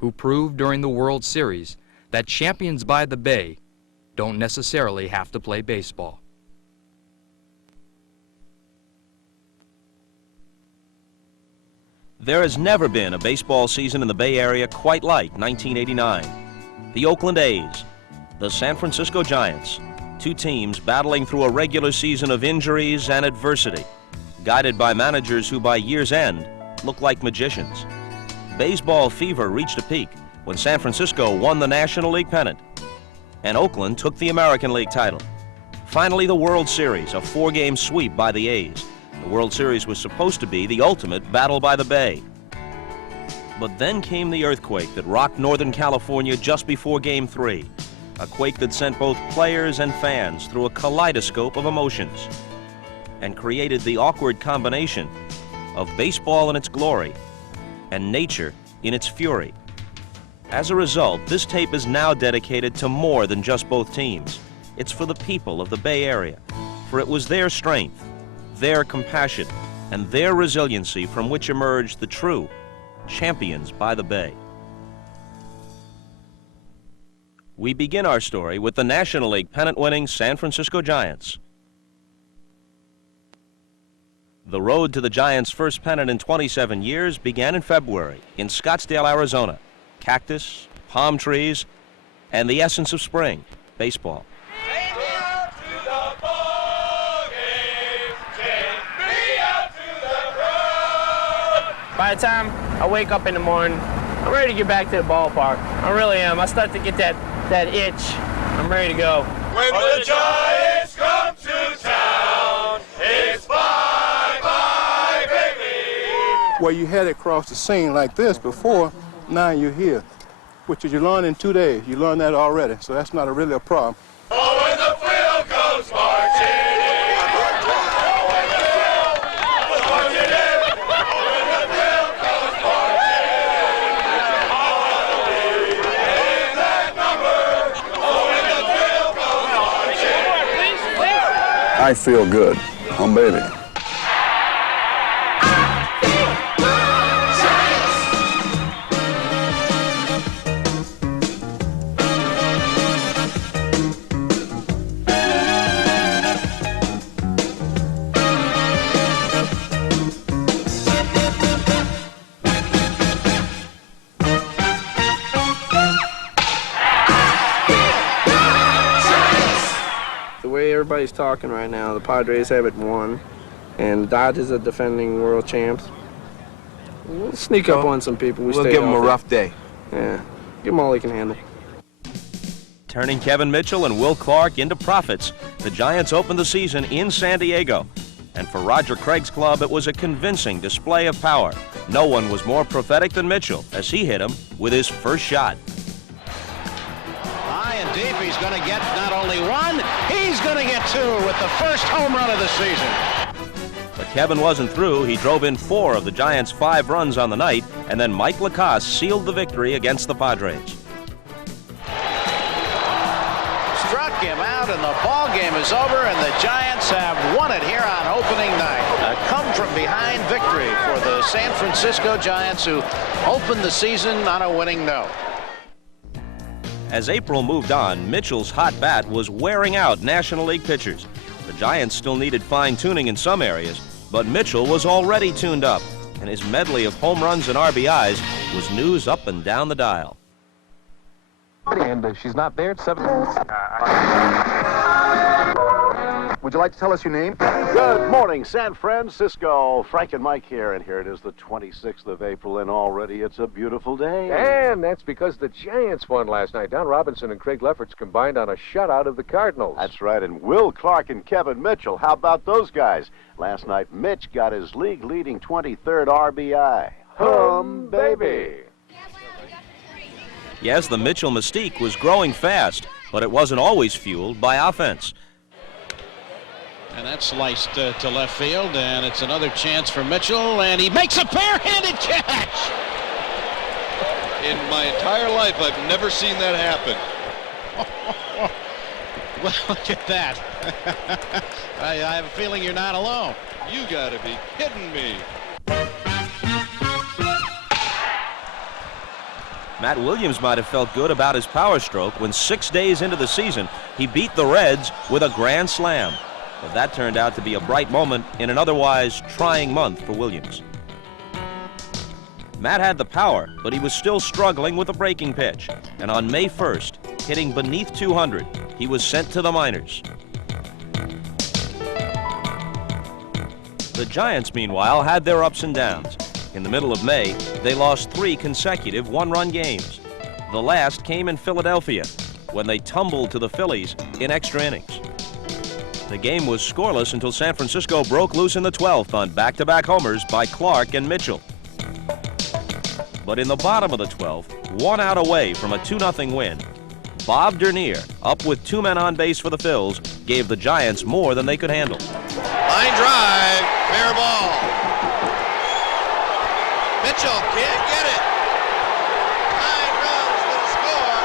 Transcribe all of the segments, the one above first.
who proved during the World Series that champions by the Bay don't necessarily have to play baseball. There has never been a baseball season in the Bay Area quite like 1989. The Oakland A's, the San Francisco Giants, two teams battling through a regular season of injuries and adversity, guided by managers who by year's end look like magicians. Baseball fever reached a peak when San Francisco won the National League pennant and Oakland took the American League title. Finally, the World Series, a 4-game sweep by the A's. The World Series was supposed to be the ultimate battle by the Bay. But then came the earthquake that rocked Northern California just before Game 3, a quake that sent both players and fans through a kaleidoscope of emotions and created the awkward combination of baseball in its glory and nature in its fury. As a result, this tape is now dedicated to more than just both teams. It's for the people of the Bay Area, for it was their strength, their compassion, and their resiliency from which emerged the true champions by the Bay. We begin our story with the National League pennant-winning San Francisco Giants. The road to the Giants' first pennant in 27 years began in February in Scottsdale, Arizona. Cactus, palm trees, and the essence of spring, baseball. By the time I wake up in the morning, I'm ready to get back to the ballpark. I really am. I start to get that itch. I'm ready to go. When the Giants come to town, it's bye-bye, baby. Where you had it cross the scene like this before, now you're here, which is you learn in 2 days. You learn that already, so that's not really a problem. Oh, when the field goes marching in. Oh, when the field goes marching in. Oh, when the field goes marching in. I'll be in that number. Oh, when the field goes marching in. I feel good. I'm baby. Everybody's talking right now. The Padres have it won, and the Dodgers are defending world champs. We'll sneak up on some people. We'll give them a rough day. Yeah, give them all they can handle. Turning Kevin Mitchell and Will Clark into profits, the Giants opened the season in San Diego. And for Roger Craig's club, it was a convincing display of power. No one was more prophetic than Mitchell as he hit him with his first shot. And deep, he's going to get not only one, he's going to get two with the first home run of the season. But Kevin wasn't through. He drove in 4 of the Giants' 5 runs on the night, and then Mike Lacoste sealed the victory against the Padres. Struck him out, and the ball game is over, and the Giants have won it here on opening night. A come-from-behind victory for the San Francisco Giants, who opened the season on a winning note. As April moved on, Mitchell's hot bat was wearing out National League pitchers. The Giants still needed fine-tuning in some areas, but Mitchell was already tuned up, and his medley of home runs and RBIs was news up and down the dial. And she's not there at 7. Would you like to tell us your name? Good morning, San Francisco. Frank and Mike here, and here it is the 26th of April, and already it's a beautiful day. And that's because the Giants won last night. Don Robinson and Craig Lefferts combined on a shutout of the Cardinals. That's right, and Will Clark and Kevin Mitchell, how about those guys? Last night, Mitch got his league-leading 23rd RBI. Hum, baby. Yes, the Mitchell mystique was growing fast, but it wasn't always fueled by offense. And that's sliced to left field, and it's another chance for Mitchell, and he makes a barehanded catch! In my entire life, I've never seen that happen. Well, look at that. I have a feeling you're not alone. You gotta be kidding me. Matt Williams might have felt good about his power stroke when 6 days into the season, he beat the Reds with a grand slam. But that turned out to be a bright moment in an otherwise trying month for Williams. Matt had the power, but he was still struggling with a breaking pitch. And on May 1st, hitting beneath 200, he was sent to the minors. The Giants, meanwhile, had their ups and downs. In the middle of May, they lost 3 consecutive one-run games. The last came in Philadelphia, when they tumbled to the Phillies in extra innings. The game was scoreless until San Francisco broke loose in the 12th on back-to-back homers by Clark and Mitchell. But in the bottom of the 12th, 1 out away from a 2-0 win, Bob Dernier, up with 2 men on base for the Phils, gave the Giants more than they could handle. Line drive, fair ball. Mitchell can't get it. 9 runs for the score.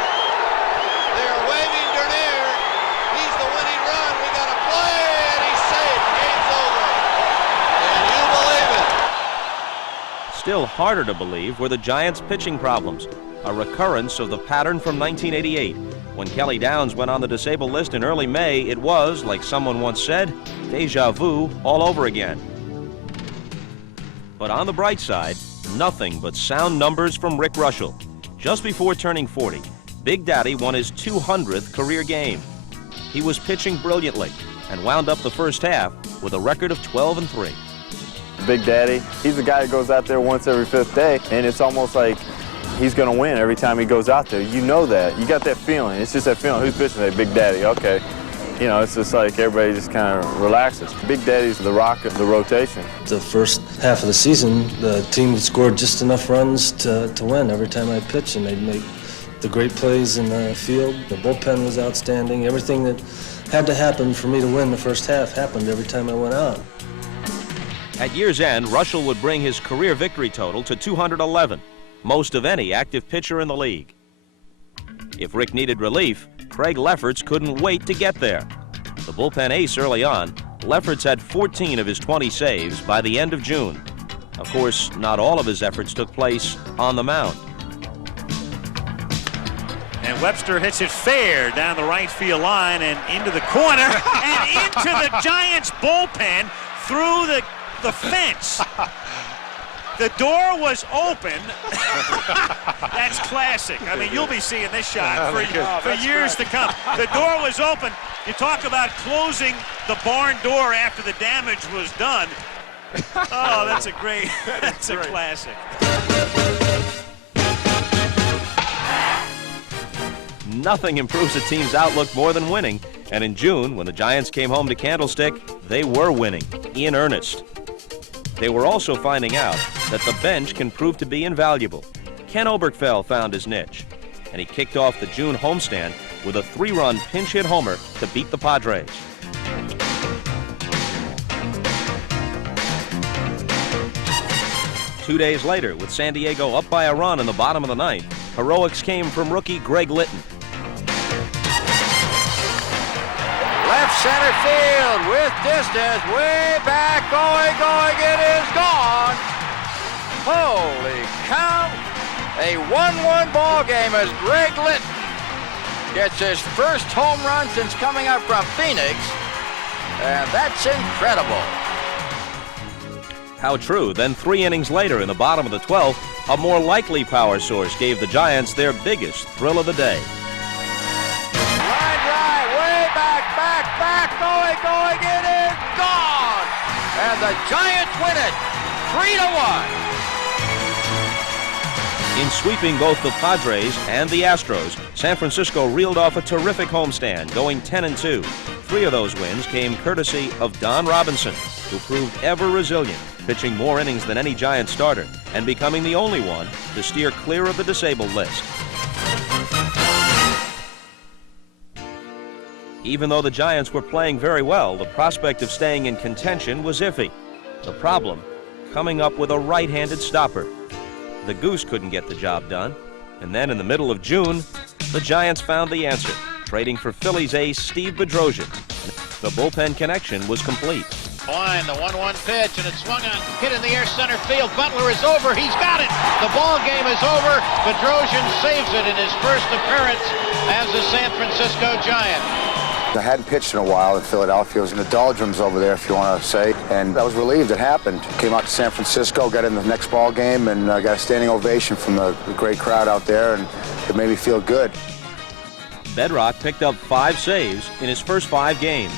They're waving Dernier. He's the winning run. We got a play, and he's safe. Game's over. Can you believe it? Still harder to believe were the Giants' pitching problems, a recurrence of the pattern from 1988. When Kelly Downs went on the disabled list in early May, it was, like someone once said, deja vu all over again. But on the bright side, nothing but sound numbers from Rick Russell. Just before turning 40, Big Daddy won his 200th career game. He was pitching brilliantly and wound up the first half with a record of 12-3. Big Daddy, he's the guy that goes out there once every 5th day, and it's almost like he's going to win every time he goes out there. You know that. You got that feeling. It's just that feeling. Who's pitching today? Big Daddy. Okay. You know, it's just like everybody just kind of relaxes. Big Daddy's the rock of the rotation. The first half of the season, the team scored just enough runs to win every time I pitched, and they'd make the great plays in the field. The bullpen was outstanding. Everything that had to happen for me to win the first half happened every time I went out. At year's end, Russell would bring his career victory total to 211, most of any active pitcher in the league. If Rick needed relief, Craig Lefferts couldn't wait to get there. The bullpen ace early on, Lefferts had 14 of his 20 saves by the end of June. Of course, not all of his efforts took place on the mound. And Webster hits it fair down the right field line and into the corner and into the Giants bullpen through the fence. The door was open. That's classic. I mean, you'll be seeing this shot for years to come. The door was open. You talk about closing the barn door after the damage was done. Oh, that's a great, that's a classic. Nothing improves a team's outlook more than winning. And in June, when the Giants came home to Candlestick, they were winning in earnest. They were also finding out that the bench can prove to be invaluable. Ken Oberkfell found his niche, and he kicked off the June homestand with a 3-run pinch hit homer to beat the Padres. Two days later, with San Diego up by a run in the bottom of the 9th, heroics came from rookie Greg Litton. Left center field with distance, way back, going, it is gone. Holy cow. A 1-1 ball game as Greg Litton gets his first home run since coming up from Phoenix, and that's incredible. How true. Then 3 innings later in the bottom of the 12th, a more likely power source gave the Giants their biggest thrill of the day. Line drive, way back, going, it is gone. And the Giants win it, 3-1. In sweeping both the Padres and the Astros, San Francisco reeled off a terrific homestand, going 10-2. 3 of those wins came courtesy of Don Robinson, who proved ever resilient, pitching more innings than any Giant starter, and becoming the only one to steer clear of the disabled list. Even though the Giants were playing very well, the prospect of staying in contention was iffy. The problem, coming up with a right-handed stopper. The Goose couldn't get the job done, and then in the middle of June, the Giants found the answer, trading for Phillies ace Steve Bedrosian. The bullpen connection was complete. Twine, the 1-1 pitch, and it's swung on, hit in the air center field. Butler is over. He's got it. The ball game is over. Bedrosian saves it in his first appearance as a San Francisco Giant. I hadn't pitched in a while in Philadelphia. I was in the doldrums over there, if you want to say, and I was relieved it happened. Came out to San Francisco, got in the next ball game, and got a standing ovation from the great crowd out there, and it made me feel good. Bedrock picked up 5 saves in his first 5 games,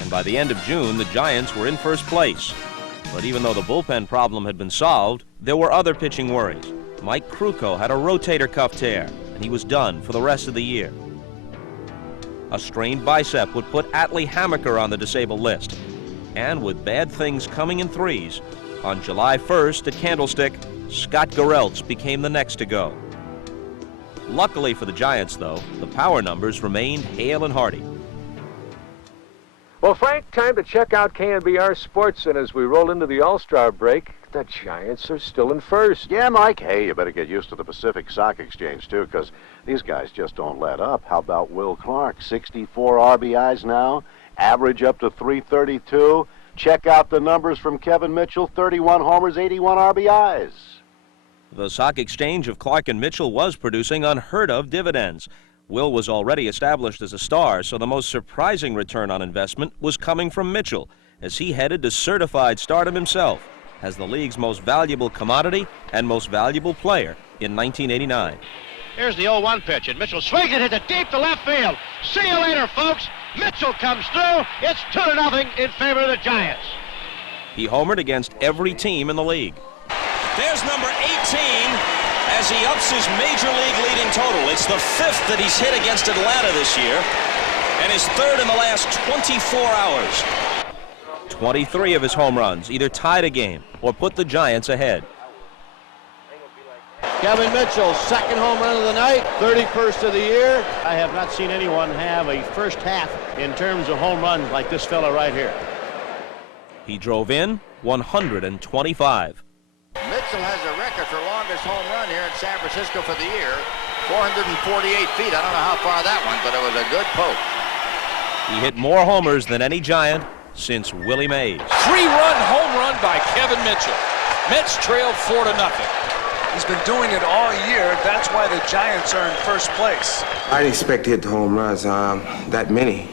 and by the end of June, the Giants were in first place. But even though the bullpen problem had been solved, there were other pitching worries. Mike Krukow had a rotator cuff tear, and he was done for the rest of the year. A strained bicep would put Atlee Hammaker on the disabled list. And with bad things coming in threes, on July 1st at Candlestick, Scott Garrelts became the next to go. Luckily for the Giants, though, the power numbers remained hale and hearty. Well, Frank, time to check out KNBR Sports, and as we roll into the All-Star break, the Giants are still in first. Yeah, Mike. Hey, you better get used to the Pacific Stock Exchange, too, because these guys just don't let up. How about Will Clark? 64 RBIs now, average up to 332. Check out the numbers from Kevin Mitchell, 31 homers, 81 RBIs. The Stock Exchange of Clark and Mitchell was producing unheard-of dividends. Will was already established as a star, so the most surprising return on investment was coming from Mitchell, as he headed to certified stardom himself as the league's most valuable commodity and most valuable player in 1989. Here's the 0-1 pitch, and Mitchell swings it, hits it deep to left field. See you later, folks. Mitchell comes through. It's 2-0 in favor of the Giants. He homered against every team in the league. There's number 18 as he ups his major league leading total. It's the 5th that he's hit against Atlanta this year, and his 3rd in the last 24 hours. 23 of his home runs either tied a game or put the Giants ahead. Kevin Mitchell, 2nd home run of the night, 31st of the year. I have not seen anyone have a first half in terms of home runs like this fella right here. He drove in 125. Mitchell has a record for longest home run here in San Francisco for the year, 448 feet. I don't know how far that went, but it was a good poke. He hit more homers than any Giant since Willie Mays. 3-run home run by Kevin Mitchell. Mets trailed 4-0. He's been doing it all year. That's why the Giants are in first place. I didn't expect to hit the home runs that many,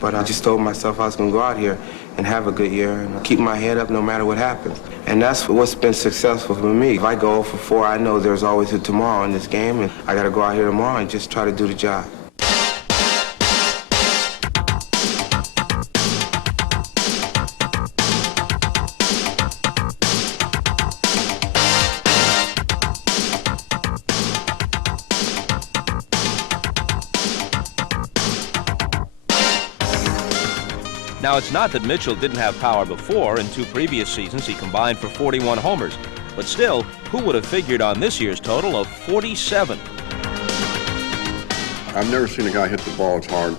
but I just told myself I was going to go out here and have a good year and keep my head up no matter what happens. And that's what's been successful for me. If I go 0 for 4, I know there's always a tomorrow in this game, and I got to go out here tomorrow and just try to do the job. Now, it's not that Mitchell didn't have power before. In 2 previous seasons, he combined for 41 homers. But still, who would have figured on this year's total of 47? I've never seen a guy hit the ball as hard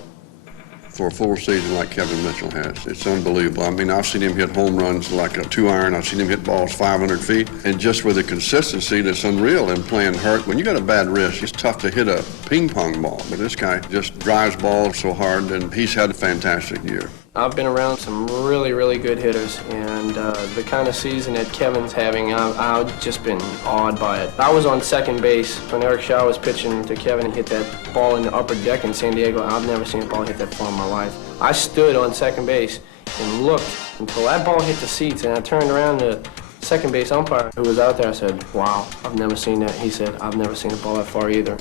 for a full season like Kevin Mitchell has. It's unbelievable. I mean, I've seen him hit home runs like a 2-iron. I've seen him hit balls 500 feet. And just with the consistency that's unreal in playing hurt, when you got a bad wrist, it's tough to hit a ping pong ball. But this guy just drives balls so hard, and he's had a fantastic year. I've been around some really, really good hitters, and the kind of season that Kevin's having, I've just been awed by it. I was on second base when Eric Shaw was pitching to Kevin and hit that ball in the upper deck in San Diego. I've never seen a ball hit that far in my life. I stood on second base and looked until that ball hit the seats, and I turned around to second base umpire who was out there. I said, wow, I've never seen that. He said, I've never seen a ball that far either.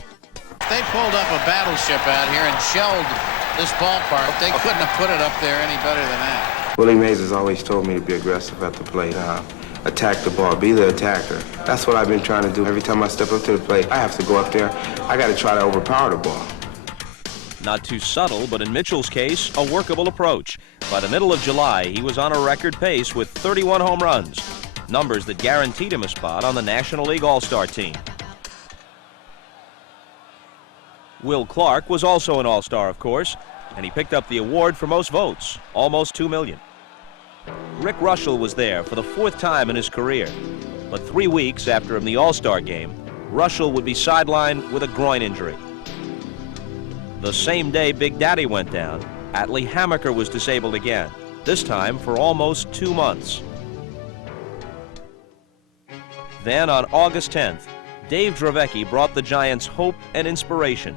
They pulled up a battleship out here and shelled this ballpark. They couldn't have put it up there any better than that. Willie Mays has always told me to be aggressive at the plate, attack the ball, be the attacker. That's what I've been trying to do. Every time I step up to the plate, I have to go up there. I got to try to overpower the ball. Not too subtle, but in Mitchell's case, a workable approach. By the middle of July, he was on a record pace with 31 home runs, numbers that guaranteed him a spot on the National League All-Star team. Will Clark was also an All-Star, of course, and he picked up the award for most votes, almost 2 million. Rick Russell was there for the 4th time in his career, but 3 weeks after the All-Star game, Russell would be sidelined with a groin injury. The same day Big Daddy went down, Atlee Hammaker was disabled again, this time for almost 2 months. Then on August 10th, Dave Dravecky brought the Giants hope and inspiration.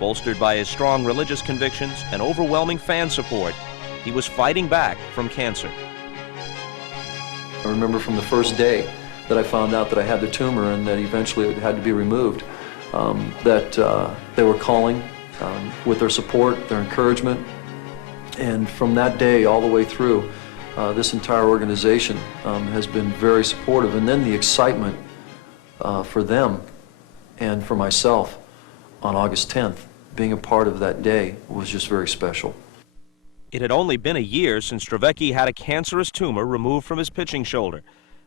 Bolstered by his strong religious convictions and overwhelming fan support, he was fighting back from cancer. I remember from the first day that I found out that I had the tumor and that eventually it had to be removed, that they were calling with their support, their encouragement. And from that day all the way through, this entire organization has been very supportive. And then the excitement for them and for myself on August 10th, being a part of that day was just very special. It had only been a year since Dravecky had a cancerous tumor removed from his pitching shoulder.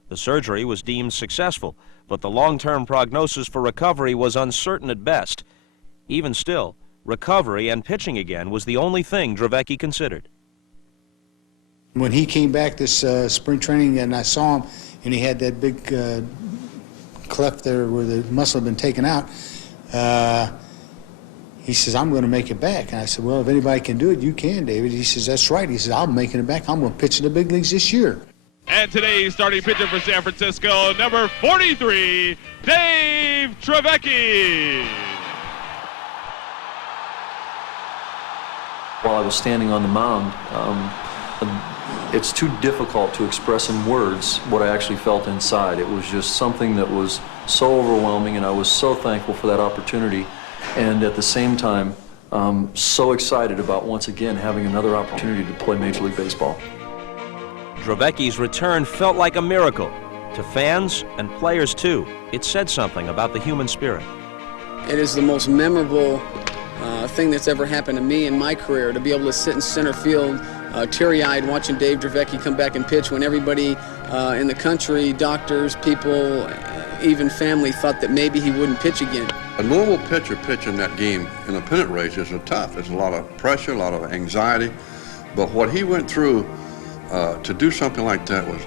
The surgery was deemed successful, but the long-term prognosis for recovery was uncertain at best. Even still, recovery and pitching again was the only thing Dravecky considered. When he came back this spring training and I saw him and he had that big cleft there where the muscle had been taken out, he says, I'm going to make it back. And I said, well, if anybody can do it, you can, David. He says, that's right. He says, I'm making it back. I'm going to pitch in the big leagues this year. And today's starting pitcher for San Francisco, number 43, Dave Dravecky. While I was standing on the mound, it's too difficult to express in words what I actually felt inside. It was just something that was so overwhelming, and I was so thankful for that opportunity. And at the same time, so excited about once again having another opportunity to play Major League Baseball. Dravecky's return felt like a miracle. To fans and players too, it said something about the human spirit. It is the most memorable thing that's ever happened to me in my career, to be able to sit in center field teary-eyed watching Dave Dravecky come back and pitch when everybody in the country, doctors, people, even family, thought that maybe he wouldn't pitch again. A normal pitcher pitching that game in a pennant race is tough. It's a lot of pressure, a lot of anxiety. But what he went through to do something like that was,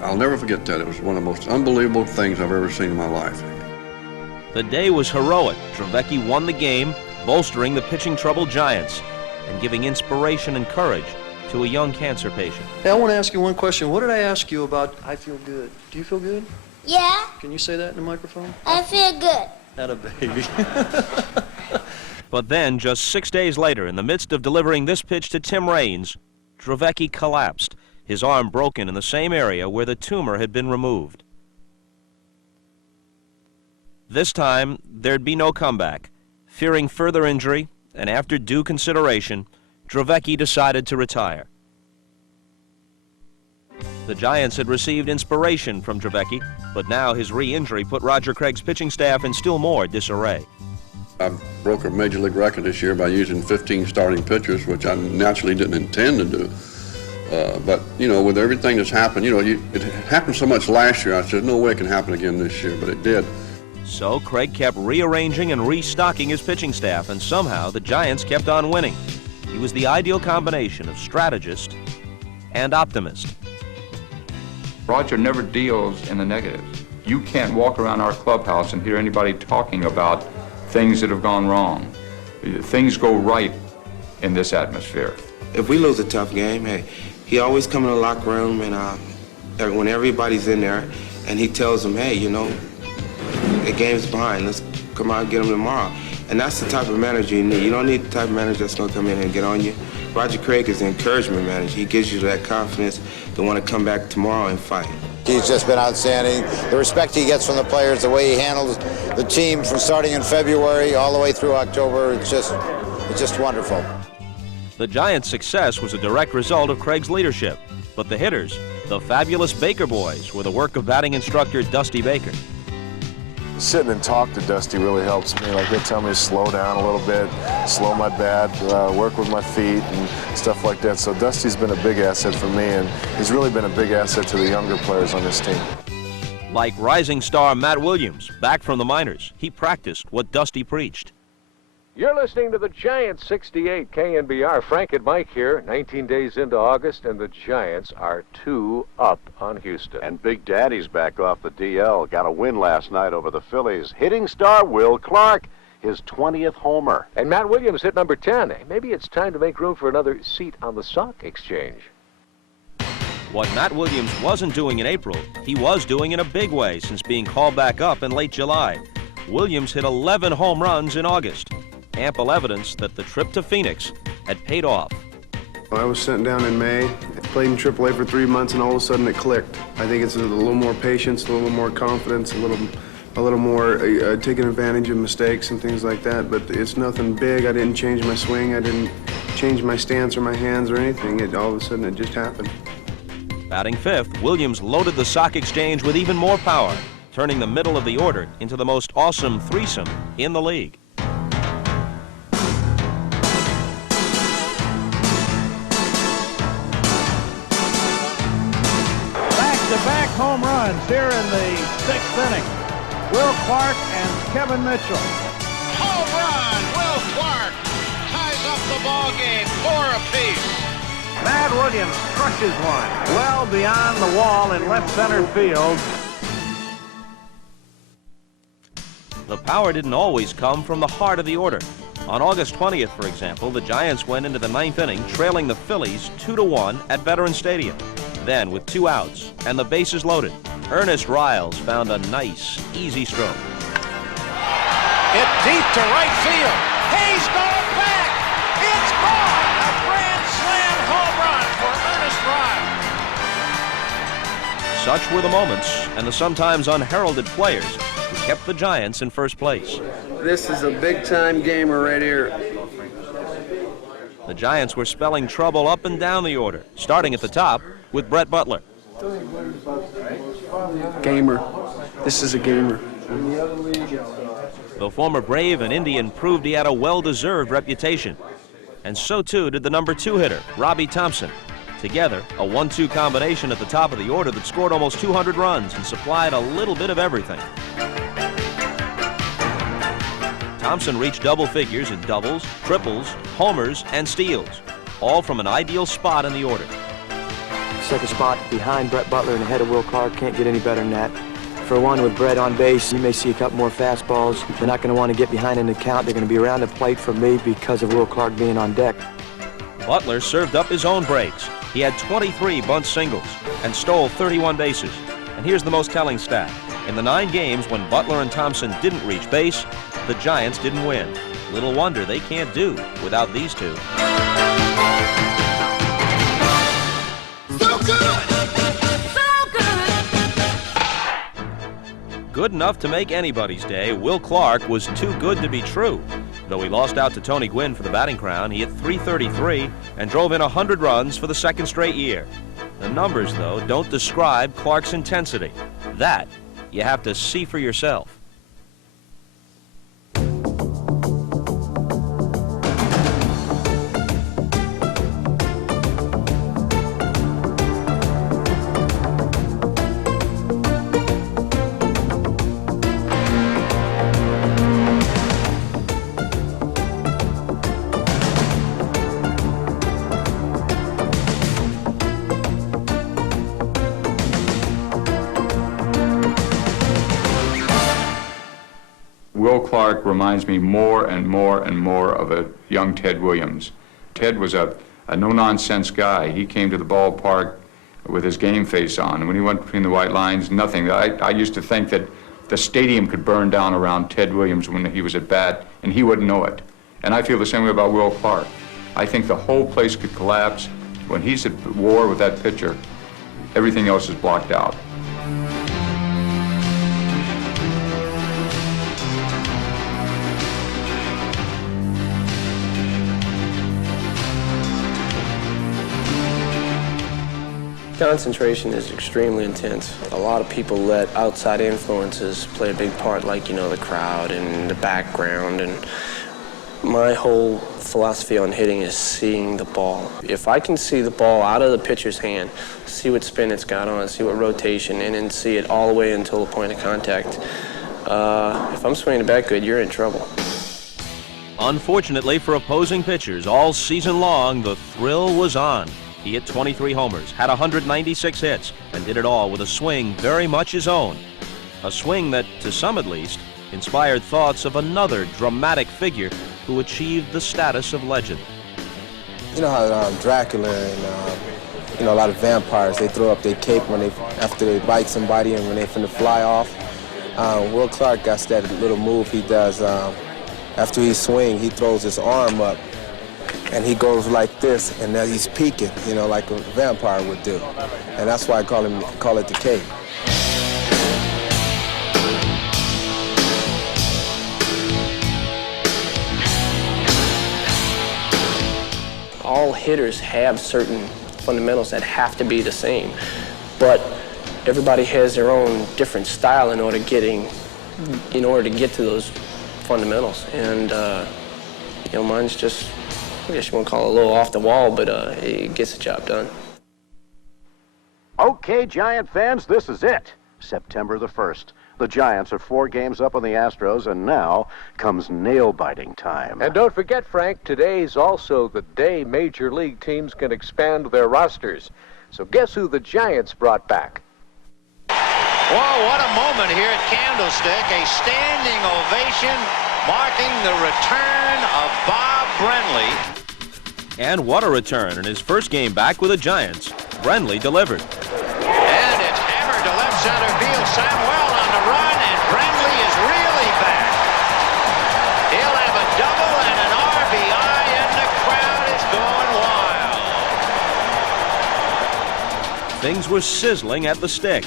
I'll never forget that. It was one of the most unbelievable things I've ever seen in my life. The day was heroic. Dravecky won the game, bolstering the pitching-troubled Giants and giving inspiration and courage to a young cancer patient. Hey, I want to ask you one question. What did I ask you about I feel good? Do you feel good? Yeah. Can you say that in the microphone? I feel good. Atta baby. But then, just 6 days later, in the midst of delivering this pitch to Tim Raines, Dravecky collapsed, his arm broken in the same area where the tumor had been removed. This time, there'd be no comeback. Fearing further injury, and after due consideration, Dravecky decided to retire. The Giants had received inspiration from Dravecky, but now his re-injury put Roger Craig's pitching staff in still more disarray. I broke a Major League record this year by using 15 starting pitchers, which I naturally didn't intend to do. But, you know, with everything that's happened, you know, it happened so much last year, I said, no way it can happen again this year, but it did. So Craig kept rearranging and restocking his pitching staff, and somehow the Giants kept on winning. He was the ideal combination of strategist and optimist. Roger never deals in the negative. You can't walk around our clubhouse and hear anybody talking about things that have gone wrong. Things go right in this atmosphere. If we lose a tough game, hey, he always come in the locker room and when everybody's in there, and he tells them, hey, you know, the game's behind. Let's come out and get them tomorrow. And that's the type of manager you need. You don't need the type of manager that's going to come in and get on you. Roger Craig is the encouragement manager. He gives you that confidence to want to come back tomorrow and fight. He's just been outstanding. The respect he gets from the players, the way he handles the team from starting in February all the way through October, it's just wonderful. The Giants' success was a direct result of Craig's leadership, but the hitters, the fabulous Baker boys, were the work of batting instructor Dusty Baker. Sitting and talk to Dusty really helps me. Like, he'll tell me to slow down a little bit, slow my bat, work with my feet and stuff like that. So Dusty's been a big asset for me, and he's really been a big asset to the younger players on this team. Like rising star Matt Williams, back from the minors, he practiced what Dusty preached. You're listening to the Giants 68 KNBR. Frank and Mike here, 19 days into August, and the Giants are 2 up on Houston. And Big Daddy's back off the DL. Got a win last night over the Phillies. Hitting star Will Clark, his 20th homer. And Matt Williams hit number 10. Maybe it's time to make room for another seat on the stock exchange. What Matt Williams wasn't doing in April, he was doing in a big way since being called back up in late July. Williams hit 11 home runs in August. Ample evidence that the trip to Phoenix had paid off. I was sent down in May, played in AAA for 3 months, and all of a sudden it clicked. I think it's a little more patience, a little more confidence, a little more taking advantage of mistakes and things like that, but it's nothing big. I didn't change my swing, I didn't change my stance or my hands or anything. All of a sudden it just happened. Batting fifth, Williams loaded the sock exchange with even more power, turning the middle of the order into the most awesome threesome in the league. Back-to-back home runs here in the 6th inning. Will Clark and Kevin Mitchell. Home run! Will Clark ties up the ball game, 4 apiece. Matt Williams crushes one well beyond the wall in left center field. The power didn't always come from the heart of the order. On August 20th, for example, the Giants went into the 9th inning trailing the Phillies 2-1 at Veterans Stadium. Then, with 2 outs and the bases loaded, Ernest Riles found a nice, easy stroke. Hit deep to right field. He's going back. It's gone. A grand slam home run for Ernest Riles. Such were the moments and the sometimes unheralded players who kept the Giants in first place. This is a big-time gamer right here. The Giants were spelling trouble up and down the order, starting at the top with Brett Butler. Gamer. This is a gamer. The former Brave and Indian proved he had a well-deserved reputation. And so too did the number 2 hitter, Robbie Thompson. Together, a 1-2 combination at the top of the order that scored almost 200 runs and supplied a little bit of everything. Thompson reached double figures in doubles, triples, homers, and steals, all from an ideal spot in the order. Second spot behind Brett Butler and ahead of Will Clark. Can't get any better than that. For one, with Brett on base, you may see a couple more fastballs. They're not going to want to get behind in the count. They're going to be around the plate for me because of Will Clark being on deck. Butler served up his own breaks. He had 23 bunt singles and stole 31 bases. And here's the most telling stat. In the 9 games when Butler and Thompson didn't reach base, the Giants didn't win. Little wonder they can't do without these two. So good! So good! Good enough to make anybody's day, Will Clark was too good to be true. Though he lost out to Tony Gwynn for the batting crown, he hit .333 and drove in 100 runs for the 2nd straight year. The numbers, though, don't describe Clark's intensity. That you have to see for yourself. Will Clark reminds me more and more and more of a young Ted Williams. Ted was a no-nonsense guy. He came to the ballpark with his game face on. When he went between the white lines, nothing. I used to think that the stadium could burn down around Ted Williams when he was at bat, and he wouldn't know it. And I feel the same way about Will Clark. I think the whole place could collapse. When he's at war with that pitcher, everything else is blocked out. Concentration is extremely intense. A lot of people let outside influences play a big part, like, the crowd and the background. And my whole philosophy on hitting is seeing the ball. If I can see the ball out of the pitcher's hand, see what spin it's got on, see what rotation, and then see it all the way until the point of contact, if I'm swinging the bat good, you're in trouble. Unfortunately for opposing pitchers, all season long, the thrill was on. He hit 23 homers, had 196 hits, and did it all with a swing very much his own. A swing that, to some at least, inspired thoughts of another dramatic figure who achieved the status of legend. You know how Dracula and a lot of vampires. They throw up their cape after they bite somebody and when they finna fly off. Will Clark got that little move he does. After he swing, he throws his arm up and he goes like this, and then he's peeking, like a vampire would do. And that's why I call it the cape. All hitters have certain fundamentals that have to be the same, but everybody has their own different style in order to get to those fundamentals. And mine's just, I guess you want to call it a little off the wall, but it gets the job done. Okay, Giant fans, this is it. September the 1st. The Giants are 4 games up on the Astros, and now comes nail-biting time. And don't forget, Frank, today's also the day Major League teams can expand their rosters. So guess who the Giants brought back? Whoa, what a moment here at Candlestick. A standing ovation marking the return of Bob Brenly. And what a return in his first game back with the Giants. Brenly delivered. And it's hammered to left center field. Samuel on the run, and Brenly is really back. He'll have a double and an RBI, and the crowd is going wild. Things were sizzling at the stick.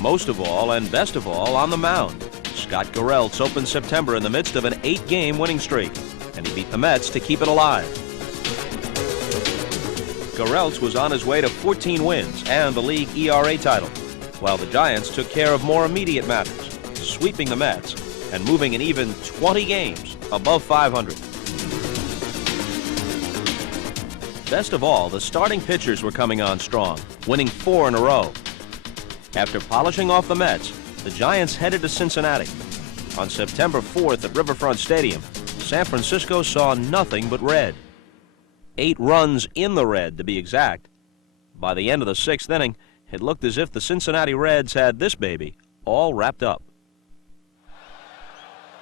Most of all, and best of all, on the mound. Scott Garrelts opened September in the midst of an 8-game winning streak, and he beat the Mets to keep it alive. Garrelts was on his way to 14 wins and the league ERA title, while the Giants took care of more immediate matters, sweeping the Mets and moving an even 20 games above 500. Best of all, the starting pitchers were coming on strong, winning 4 in a row. After polishing off the Mets, the Giants headed to Cincinnati. On September 4th at Riverfront Stadium, San Francisco saw nothing but red. 8 runs in the red, to be exact. By the end of the 6th inning, it looked as if the Cincinnati Reds had this baby all wrapped up.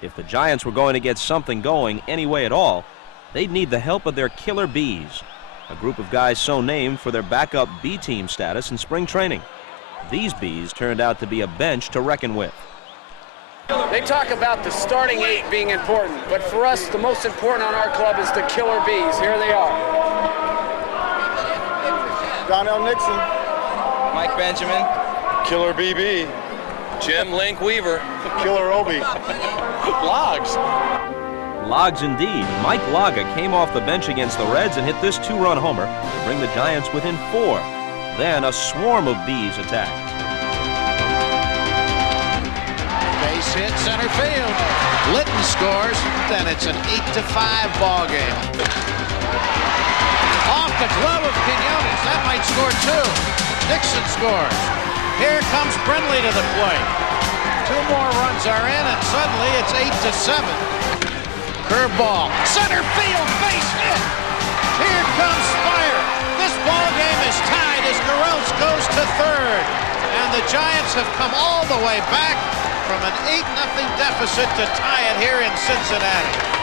If the Giants were going to get something going any way at all, they'd need the help of their killer bees, a group of guys so named for their backup B-team status in spring training. These bees turned out to be a bench to reckon with. They talk about the starting 8 being important, but for us, the most important on our club is the killer bees. Here they are. Donnell Nixon. Mike Benjamin. Killer BB. Jim Link Weaver. Killer Obi. Logs. Logs indeed. Mike Laga came off the bench against the Reds and hit this 2-run homer to bring the Giants within 4. Then a swarm of bees attacked. Base hit center field. Litton scores, then it's an 8-5 ball game. Off the glove of Quinones, that might score 2. Nixon scores. Here comes Brenly to the plate. 2 more runs are in, and suddenly it's 8-7. Curveball, center field, base hit. Here comes Spire. This ball game is tied as Garrelts goes to 3rd, and the Giants have come all the way back from an 8-0 deficit to tie it here in Cincinnati.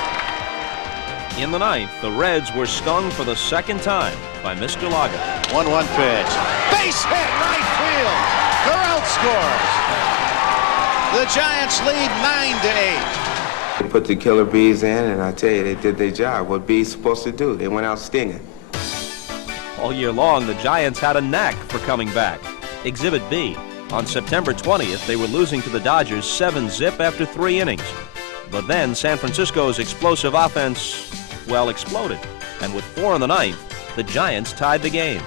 In the 9th, the Reds were stung for the 2nd time by Mr. Laga. 1-1 pitch. Base hit right field. Garrelts scores. The Giants lead 9-8. They put the killer bees in, and I tell you, they did their job. What bees supposed to do? They went out stinging. All year long, the Giants had a knack for coming back. Exhibit B. On September 20th, they were losing to the Dodgers 7-zip after 3 innings. But then San Francisco's explosive offense, well, exploded. And with 4 in the 9th, the Giants tied the game.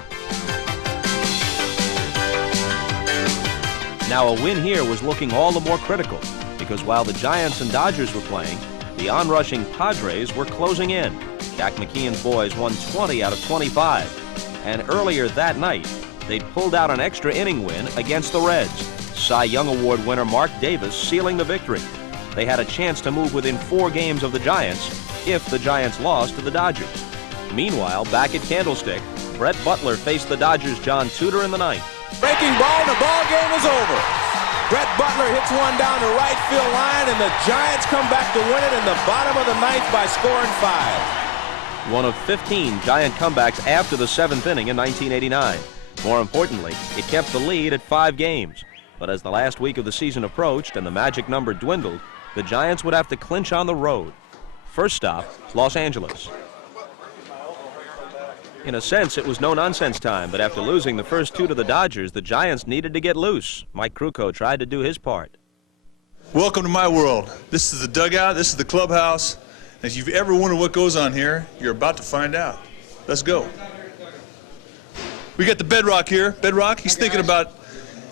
Now, a win here was looking all the more critical, because while the Giants and Dodgers were playing, the onrushing Padres were closing in. Jack McKeon's boys won 20 out of 25. And earlier that night, they'd pulled out an extra inning win against the Reds. Cy Young Award winner Mark Davis sealing the victory. They had a chance to move within 4 games of the Giants if the Giants lost to the Dodgers. Meanwhile, back at Candlestick, Brett Butler faced the Dodgers' John Tudor in the 9th. Breaking ball, the ball game is over. Brett Butler hits one down the right field line, and the Giants come back to win it in the bottom of the 9th by scoring 5. One of 15 Giant comebacks after the 7th inning in 1989. More importantly, it kept the lead at 5 games. But as the last week of the season approached and the magic number dwindled, the Giants would have to clinch on the road. First stop, Los Angeles. In a sense, it was no-nonsense time, but after losing the first 2 to the Dodgers, the Giants needed to get loose. Mike Krukow tried to do his part. Welcome to my world. This is the dugout, this is the clubhouse. If you've ever wondered what goes on here, you're about to find out. Let's go. We got the Bedrock here. Bedrock, he's thinking about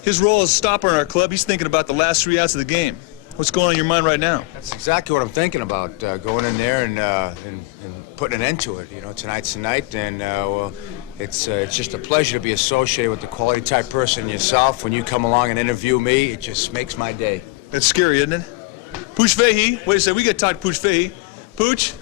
his role as a stopper in our club. He's thinking about the last 3 outs of the game. What's going on in your mind right now? That's exactly what I'm thinking about, going in there and putting an end to it. You know, tonight's the night, and well, it's just a pleasure to be associated with the quality type person yourself. When you come along and interview me, it just makes my day. That's scary, isn't it? Pooch Fahey, wait a second, we got to talk to Pooch Fahey. Pooch,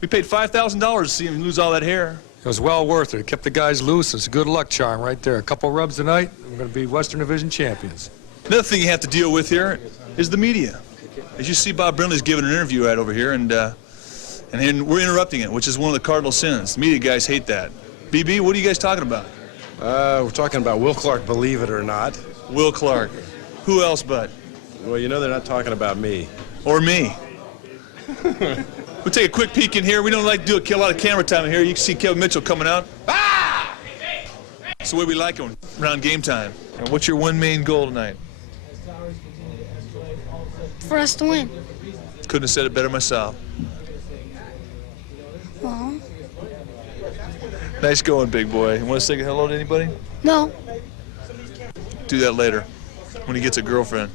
we paid $5,000 to see him lose all that hair. It was well worth it. It kept the guys loose. It's a good luck charm right there. A couple rubs tonight, we're going to be Western Division champions. Another thing you have to deal with here is the media. As you see, Bob Brindley's giving an interview right over here, and we're interrupting it, which is one of the cardinal sins. The media guys hate that. BB, what are you guys talking about? We're talking about Will Clark, believe it or not. Will Clark. Who else but? Well, you know they're not talking about me. Or me. We'll take a quick peek in here. We don't like to do a lot of camera time in here. You can see Kevin Mitchell coming out. Ah! That's the way we like him around game time. And what's your one main goal tonight? For us to win. Couldn't have said it better myself. Well, Nice going, big boy. You want to say hello to anybody? no. Do that later, when he gets a girlfriend.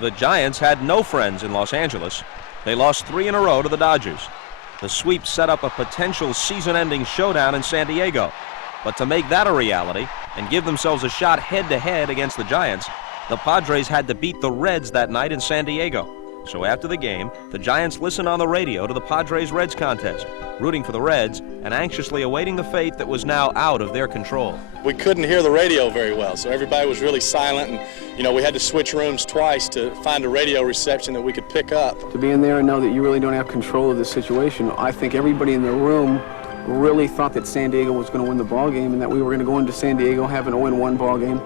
The Giants had no friends in Los Angeles. They lost 3 in a row to the Dodgers. The sweep set up a potential season-ending showdown in San Diego. But to make that a reality and give themselves a shot head-to-head against the Giants, the Padres had to beat the Reds that night in San Diego. So after the game, the Giants listened on the radio to the Padres-Reds contest, rooting for the Reds and anxiously awaiting the fate that was now out of their control. We couldn't hear the radio very well, so everybody was really silent, and you know, we had to switch rooms twice to find a radio reception that we could pick up. To be in there and know that you really don't have control of the situation, I think everybody in the room really thought that San Diego was going to win the ball game and that we were going to go into San Diego having a 0-1 ball game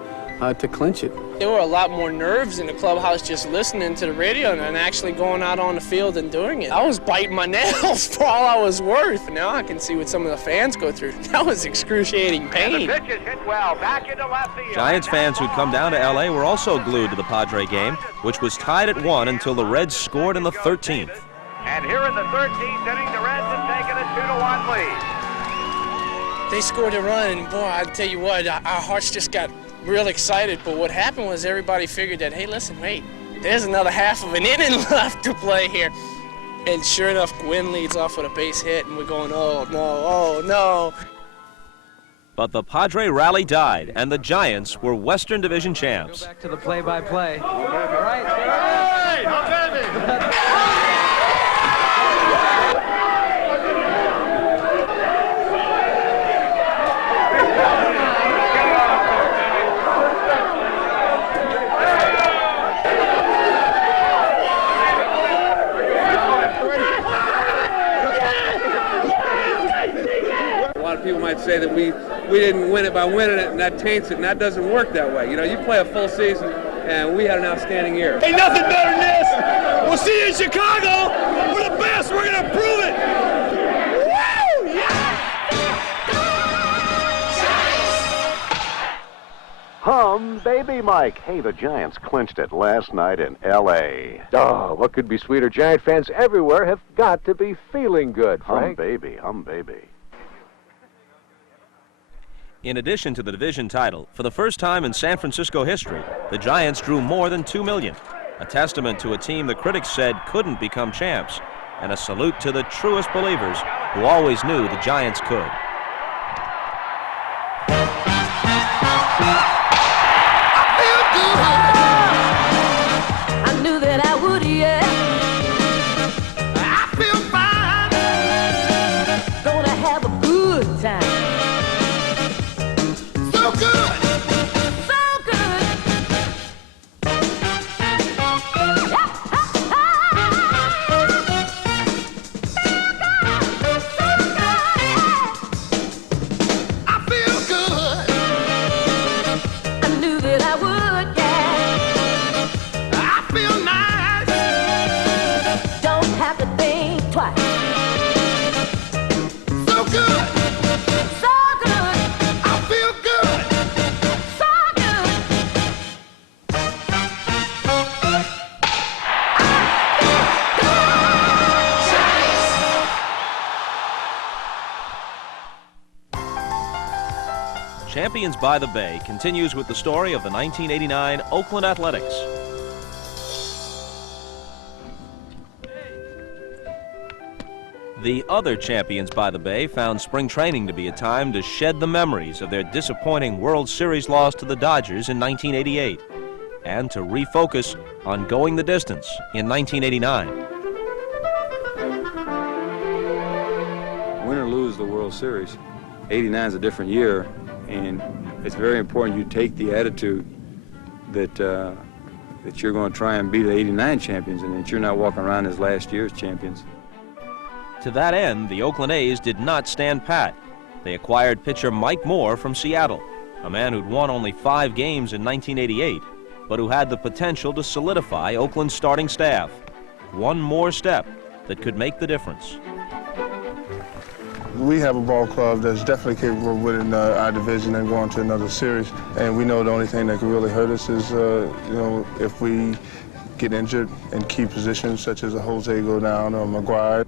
to clinch it. There were a lot more nerves in the clubhouse just listening to the radio and actually going out on the field and doing it. I was biting my nails for all I was worth. Now I can see what some of the fans go through. That was excruciating pain. And the pitch is hit well, back into left field. Giants fans who'd come down to L.A. were also glued to the Padre game, which was tied at 1 until the Reds scored in the 13th. And here in the 13th inning, the Reds have taken a 2-1 lead. They scored a run, and boy, I tell you what, our hearts just got real excited. But what happened was everybody figured that, hey, listen, wait, there's another half of an inning left to play here. And sure enough, Gwynn leads off with a base hit, and we're going, oh, no, oh, no. But the Padre rally died, and the Giants were Western Division champs. Back to the play-by-play. All right. People might say that we didn't win it by winning it, and that taints it, and that doesn't work that way. You know, you play a full season, and we had an outstanding year. Ain't nothing better than this. We'll see you in Chicago. We're the best. We're going to prove it. Woo! Yeah! Hum, baby Mike. Hey, the Giants clinched it last night in L.A. Oh, what could be sweeter? Giant fans everywhere have got to be feeling good, Frank. Hum, baby. Hum, baby. In addition to the division title, for the first time in San Francisco history, the Giants drew more than 2 million, a testament to a team the critics said couldn't become champs, and a salute to the truest believers who always knew the Giants could. I knew that I would, yeah. I feel fine. Gonna have a good time. So good. So good. Champions by the Bay continues with the story of the 1989 Oakland Athletics. The other Champions by the Bay found spring training to be a time to shed the memories of their disappointing World Series loss to the Dodgers in 1988 and to refocus on going the distance in 1989. Win or lose the World Series, 89 is a different year, and it's very important you take the attitude that that you're going to try and be the 89 champions and that you're not walking around as last year's champions. To that end, the Oakland A's did not stand pat. They acquired pitcher Mike Moore from Seattle, a man who'd won only 5 games in 1988, but who had the potential to solidify Oakland's starting staff. One more step that could make the difference. We have a ball club that's definitely capable of winning our division and going to another series. And we know the only thing that can really hurt us is, if we get injured in key positions such as a Jose go down or McGuire.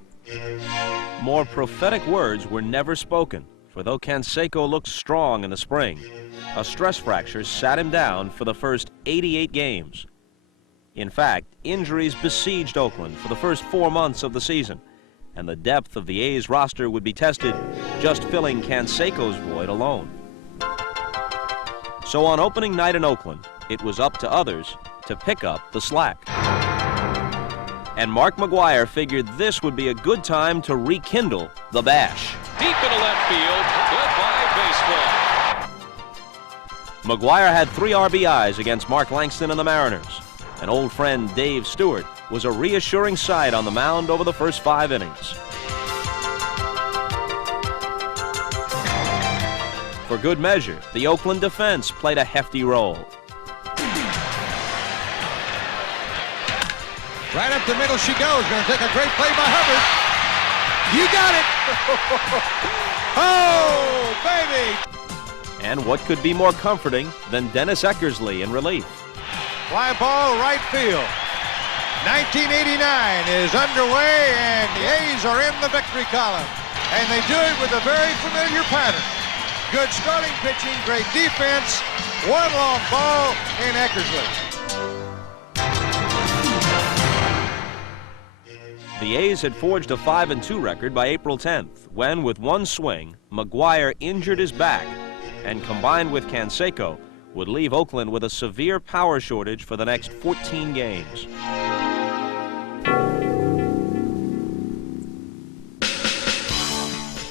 More prophetic words were never spoken, for though Canseco looked strong in the spring, a stress fracture sat him down for the first 88 games. In fact, injuries besieged Oakland for the first 4 months of the season, and the depth of the A's roster would be tested just filling Canseco's void alone. So on opening night in Oakland, it was up to others to pick up the slack. And Mark McGuire figured this would be a good time to rekindle the bash. Deep into left field. Goodbye, baseball. McGuire had 3 RBIs against Mark Langston and the Mariners. An old friend, Dave Stewart, was a reassuring sight on the mound over the first 5 innings. For good measure, the Oakland defense played a hefty role. Right up the middle she goes. Going to take a great play by Hubbard. You got it. Oh, baby. And what could be more comforting than Dennis Eckersley in relief? Fly ball right field. 1989 is underway, and the A's are in the victory column. And they do it with a very familiar pattern. Good starting pitching, great defense, one long ball in Eckersley. The A's had forged a 5-2 record by April 10th, when, with one swing, McGuire injured his back, and combined with Canseco, would leave Oakland with a severe power shortage for the next 14 games.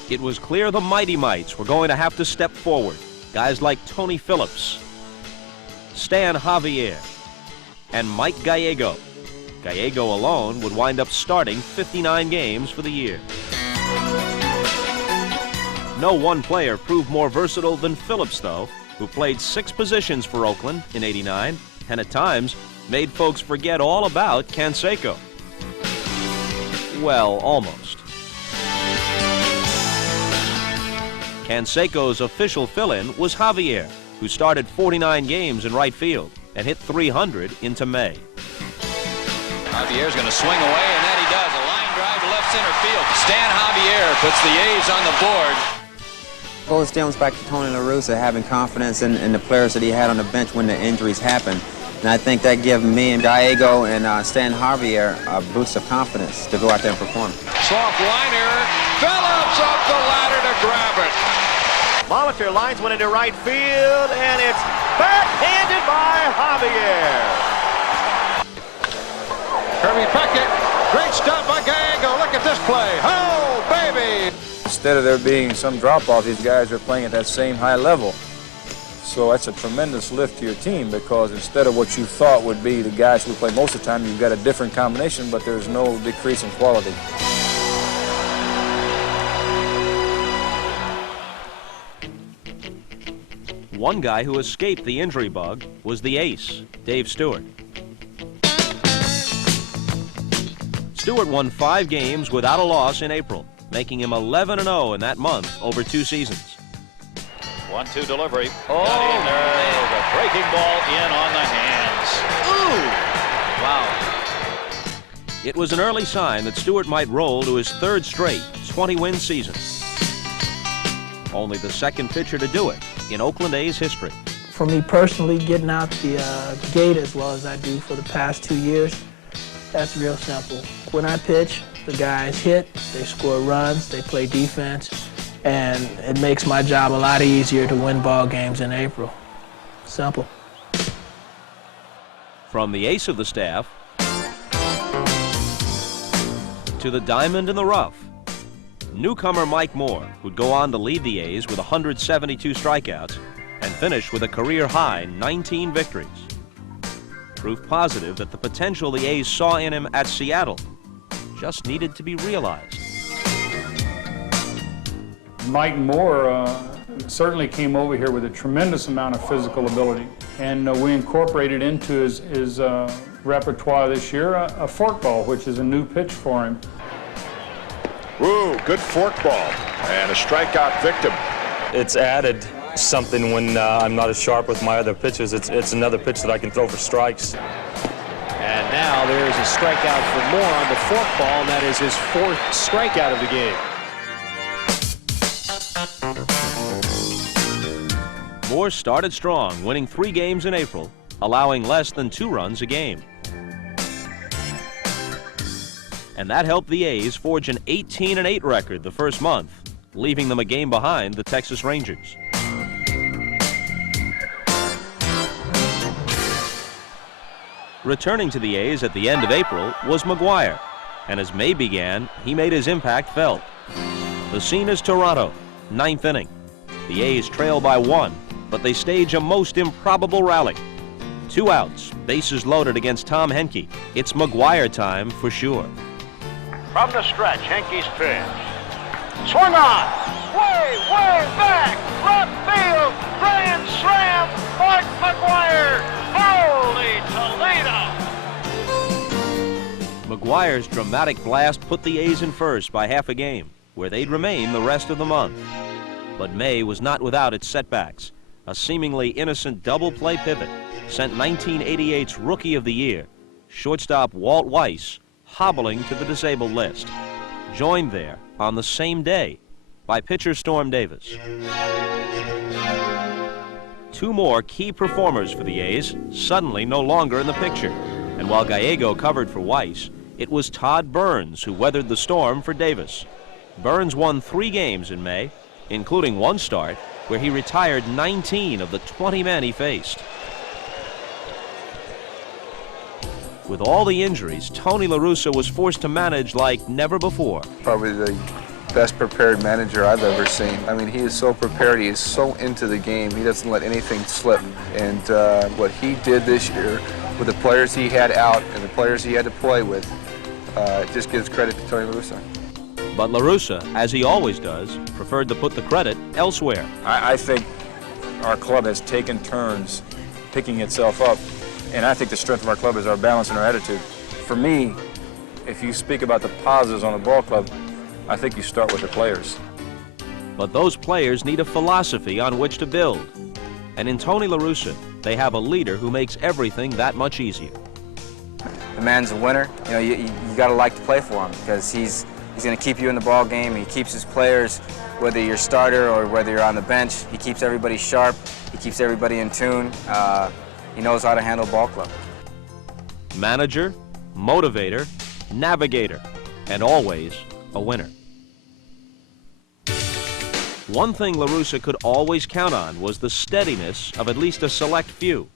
It was clear the Mighty Mites were going to have to step forward. Guys like Tony Phillips, Stan Javier, and Mike Gallego. Gallego alone would wind up starting 59 games for the year. No one player proved more versatile than Phillips, though, who played 6 positions for Oakland in '89 and at times made folks forget all about Canseco. Well, almost. Canseco's official fill-in was Javier, who started 49 games in right field and hit .300 into May. Javier's going to swing away, and that he does. A line drive to left center field. Stan Javier puts the A's on the board. Well, it stems back to Tony La Russa having confidence in the players that he had on the bench when the injuries happened. And I think that gave me and Gallego and Stan Javier a boost of confidence to go out there and perform. Soft liner. Phillips up the ladder to grab it. Molitor lines one into right field, and it's backhanded by Javier. Kirby Puckett, great stop by Gallego. Look at this play. Oh, baby! Instead of there being some drop-off, these guys are playing at that same high level. So that's a tremendous lift to your team, because instead of what you thought would be the guys who play most of the time, you've got a different combination, but there's no decrease in quality. One guy who escaped the injury bug was the ace, Dave Stewart. Stewart won 5 games without a loss in April, making him 11-0 in that month over 2 seasons. 1-2 delivery. Oh, got in there. The breaking ball in on the hands. Ooh! Wow. It was an early sign that Stewart might roll to his 3rd straight 20-win season. Only the second pitcher to do it in Oakland A's history. For me personally, getting out the gate as well as I do for the past 2 years, that's real simple. When I pitch, the guys hit, they score runs, they play defense, and it makes my job a lot easier to win ball games in April. Simple. From the ace of the staff to the diamond in the rough, newcomer Mike Moore would go on to lead the A's with 172 strikeouts and finish with a career-high 19 victories. Proof positive that the potential the A's saw in him at Seattle just needed to be realized. Mike Moore certainly came over here with a tremendous amount of physical ability, and we incorporated into his repertoire this year a forkball, which is a new pitch for him. Woo, good forkball, and a strikeout victim. It's added something when I'm not as sharp with my other pitches. It's another pitch that I can throw for strikes. And now there is a strikeout for Moore on the forkball, and that is his 4th strikeout of the game. Moore started strong, winning 3 games in April, allowing less than 2 runs a game. And that helped the A's forge an 18-8 record the first month, leaving them a game behind the Texas Rangers. Returning to the A's at the end of April was McGuire, and as May began, he made his impact felt. The scene is Toronto, 9th inning. The A's trail by 1, but they stage a most improbable rally. 2 outs, bases loaded against Tom Henke. It's McGuire time for sure. From the stretch, Henke's pitch. Swung on! Way, way back! Left field! Grand slam! Mark McGuire! Holy Toledo! McGuire's dramatic blast put the A's in first by half a game, where they'd remain the rest of the month. But May was not without its setbacks. A seemingly innocent double-play pivot sent 1988's Rookie of the Year, shortstop Walt Weiss, hobbling to the disabled list, joined there on the same day by pitcher Storm Davis. 2 more key performers for the A's suddenly no longer in the picture, and while Gallego covered for Weiss, it was Todd Burns who weathered the storm for Davis. Burns won 3 games in May, including 1 start where he retired 19 of the 20 men he faced. With all the injuries, Tony La Russa was forced to manage like never before. Probably the best prepared manager I've ever seen. I mean, he is so prepared. He is so into the game. He doesn't let anything slip. And what he did this year with the players he had out and the players he had to play with, just gives credit to Tony La Russa. But La Russa, as he always does, preferred to put the credit elsewhere. I think our club has taken turns picking itself up. And I think the strength of our club is our balance and our attitude. For me, if you speak about the positives on a ball club, I think you start with the players. But those players need a philosophy on which to build. And in Tony La Russa, they have a leader who makes everything that much easier. The man's a winner. You know, you got to like to play for him because he's going to keep you in the ball game. He keeps his players, whether you're starter or whether you're on the bench, he keeps everybody sharp. He keeps everybody in tune. He knows how to handle ball club. Manager, motivator, navigator, and always a winner. One thing La Russa could always count on was the steadiness of at least a select few.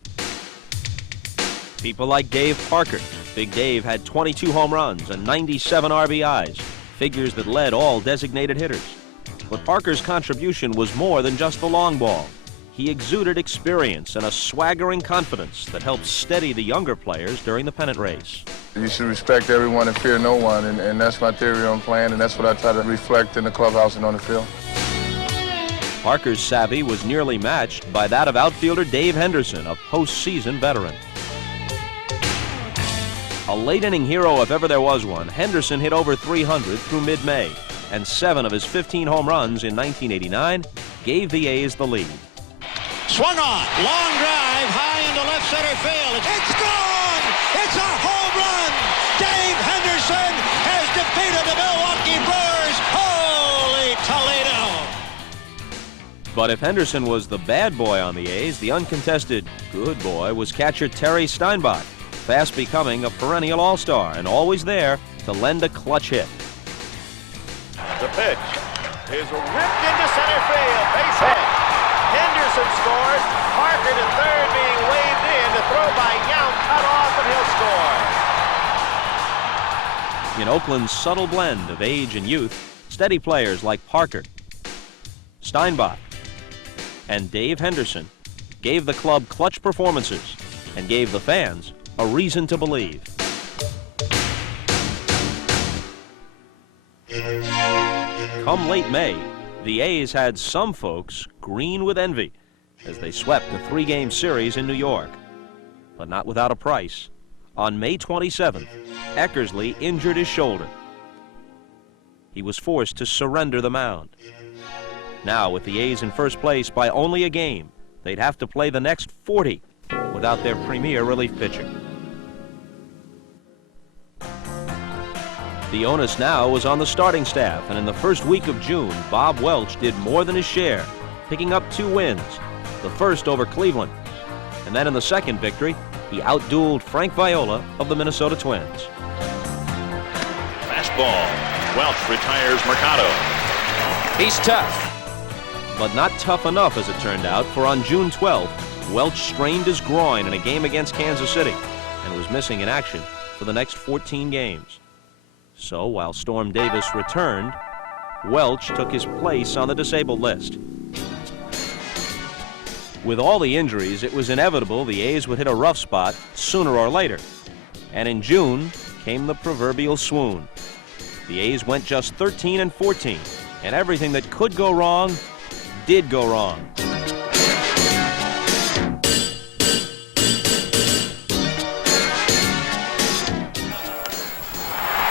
People like Dave Parker. Big Dave had 22 home runs and 97 RBIs, figures that led all designated hitters. But Parker's contribution was more than just the long ball. He exuded experience and a swaggering confidence that helped steady the younger players during the pennant race. You should respect everyone and fear no one, and that's my theory on playing, and that's what I try to reflect in the clubhouse and on the field. Parker's savvy was nearly matched by that of outfielder Dave Henderson, a postseason veteran. A late-inning hero if ever there was one, Henderson hit over 300 through mid-May, and 7 of his 15 home runs in 1989 gave the A's the lead. Swung on, long drive, high into left center field. It's gone! It's a home run! Dave Henderson has defeated the Milwaukee Brewers. Holy Toledo! But if Henderson was the bad boy on the A's, the uncontested good boy was catcher Terry Steinbach, fast becoming a perennial all-star and always there to lend a clutch hit. The pitch is ripped into center field. Base hit. Henderson scores. Parker to third being waved in. The throw by Yount cut off and he'll score. In Oakland's subtle blend of age and youth, steady players like Parker, Steinbach, and Dave Henderson gave the club clutch performances and gave the fans a reason to believe. Come late May, the A's had some folks green with envy as they swept a 3-game series in New York. But not without a price. On May 27th, Eckersley injured his shoulder. He was forced to surrender the mound. Now, with the A's in first place by only a game, they'd have to play the next 40 without their premier relief pitcher. The onus now was on the starting staff, and in the first week of June, Bob Welch did more than his share, picking up 2 wins, the first over Cleveland. And then in the second victory, he outdueled Frank Viola of the Minnesota Twins. Fastball. Welch retires Mercado. He's tough. But not tough enough, as it turned out, for on June 12th, Welch strained his groin in a game against Kansas City and was missing in action for the next 14 games. So while Storm Davis returned, Welch took his place on the disabled list. With all the injuries, it was inevitable the A's would hit a rough spot sooner or later. And in June came the proverbial swoon. The A's went just 13-14, and everything that could go wrong did go wrong.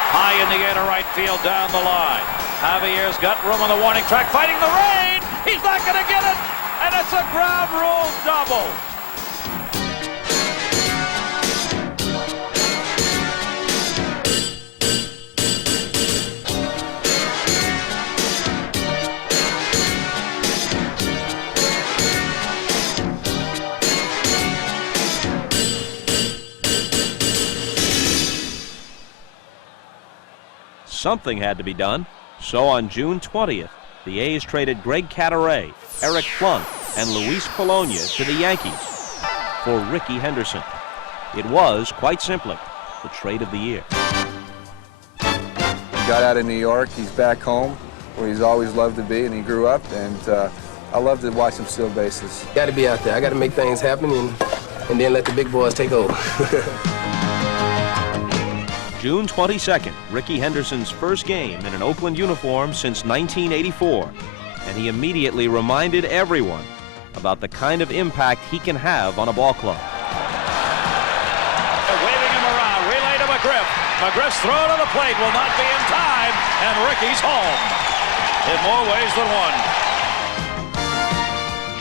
High in the air to right field down the line. Javier's got room on the warning track, fighting the rain. He's not going to get it, and it's a ground rule double. Something had to be done, so on June 20th, the A's traded Greg Cadaret, Eric Plunk, and Luis Polonia to the Yankees for Rickey Henderson. It was, quite simply, the trade of the year. He got out of New York, he's back home, where he's always loved to be, and he grew up, and I love to watch him steal bases. Got to be out there. I got to make things happen and then let the big boys take over. June 22nd, Rickey Henderson's first game in an Oakland uniform since 1984, and he immediately reminded everyone about the kind of impact he can have on a ball club. They're waving him around, relay to McGriff. McGriff's throw to the plate will not be in time, and Rickey's home in more ways than one.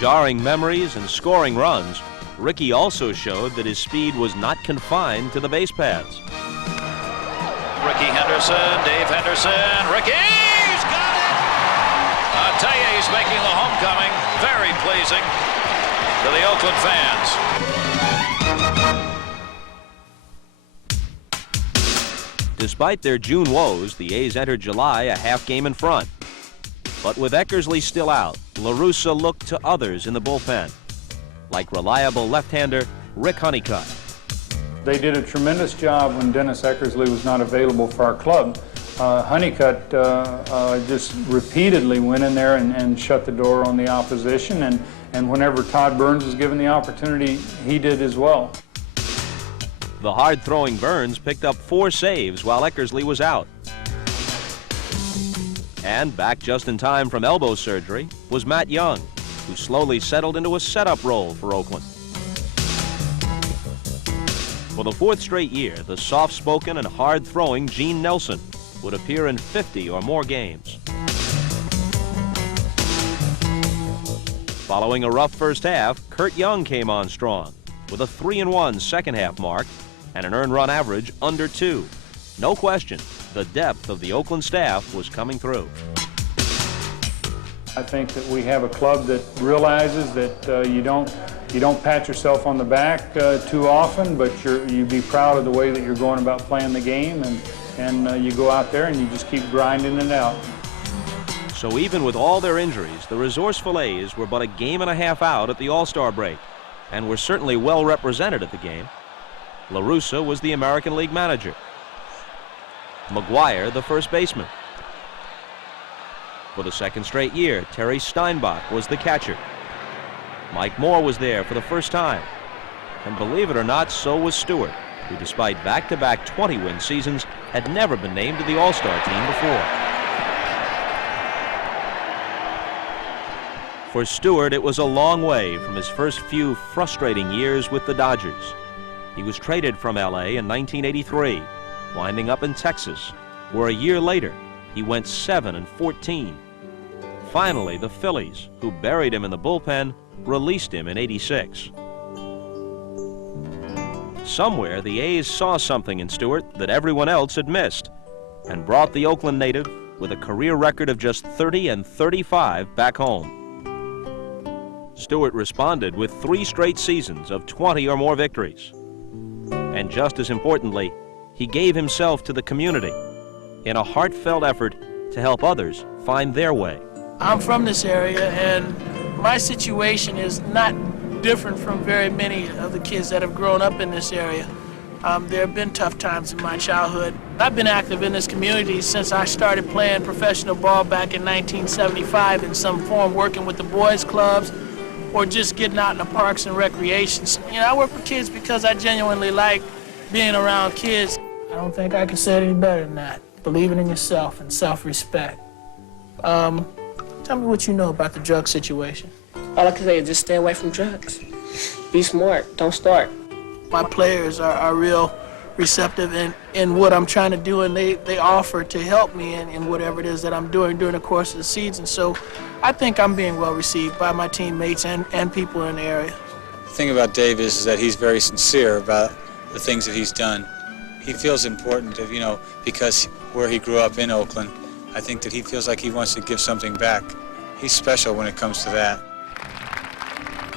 Jarring memories and scoring runs, Rickey also showed that his speed was not confined to the base paths. Rickey Henderson, Dave Henderson, Rickey's got it! I'll tell you, he's making the homecoming very pleasing to the Oakland fans. Despite their June woes, the A's entered July a half game in front. But with Eckersley still out, La Russa looked to others in the bullpen, like reliable left-hander Rick Honeycutt. They did a tremendous job when Dennis Eckersley was not available for our club. Honeycutt just repeatedly went in there and shut the door on the opposition, and whenever Todd Burns was given the opportunity, he did as well. The hard-throwing Burns picked up 4 saves while Eckersley was out. And back just in time from elbow surgery was Matt Young, who slowly settled into a setup role for Oakland. For the 4th straight year, the soft-spoken and hard-throwing Gene Nelson would appear in 50 or more games. Following a rough first half, Curt Young came on strong with a 3-1 second half mark and an earned run average under 2. No question, the depth of the Oakland staff was coming through. I think that we have a club that realizes that you don't pat yourself on the back too often, but you be proud of the way that you're going about playing the game, and you go out there and you just keep grinding it out. So even with all their injuries, the resourceful A's were but a game and a half out at the All-Star break, and were certainly well represented at the game. La Russa was the American League manager. McGuire, the first baseman. For the second straight year, Terry Steinbach was the catcher. Mike Moore was there for the first time. And believe it or not, so was Stewart, who despite back-to-back 20-win seasons had never been named to the All-Star team before. For Stewart, it was a long way from his first few frustrating years with the Dodgers. He was traded from LA in 1983, winding up in Texas, where a year later he went 7-14. Finally, the Phillies, who buried him in the bullpen, released him in '86. Somewhere, the A's saw something in Stewart that everyone else had missed, and brought the Oakland native with a career record of just 30-35 back home. Stewart responded with 3 straight seasons of 20 or more victories. And just as importantly, he gave himself to the community in a heartfelt effort to help others find their way. I'm from this area, and my situation is not different from very many of the kids that have grown up in this area. There have been tough times in my childhood. I've been active in this community since I started playing professional ball back in 1975 in some form, working with the boys' clubs or just getting out in the parks and recreations. You know, I work with kids because I genuinely like being around kids. I don't think I can say it any better than that. Believing in yourself and self-respect. Tell me what you know about the drug situation. All I can say is just stay away from drugs. Be smart, don't start. My players are real receptive in what I'm trying to do, and they offer to help me in whatever it is that I'm doing during the course of the season. So I think I'm being well received by my teammates and people in the area. The thing about Dave is that he's very sincere about the things that he's done. He feels important, because where he grew up in Oakland, I think that he feels like he wants to give something back. He's special when it comes to that.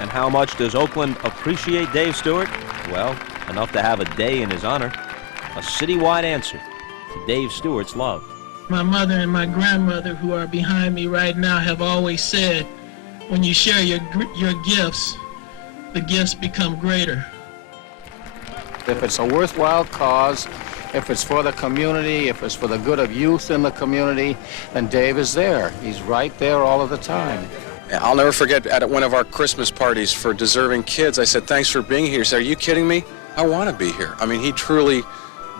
And how much does Oakland appreciate Dave Stewart? Well, enough to have a day in his honor. A citywide answer to Dave Stewart's love. My mother and my grandmother, who are behind me right now, have always said, when you share your gifts, the gifts become greater. If it's a worthwhile cause, if it's for the community, if it's for the good of youth in the community, then Dave is there. He's right there all of the time. I'll never forget at one of our Christmas parties for deserving kids, I said, thanks for being here. He said, are you kidding me? I want to be here. I mean, he truly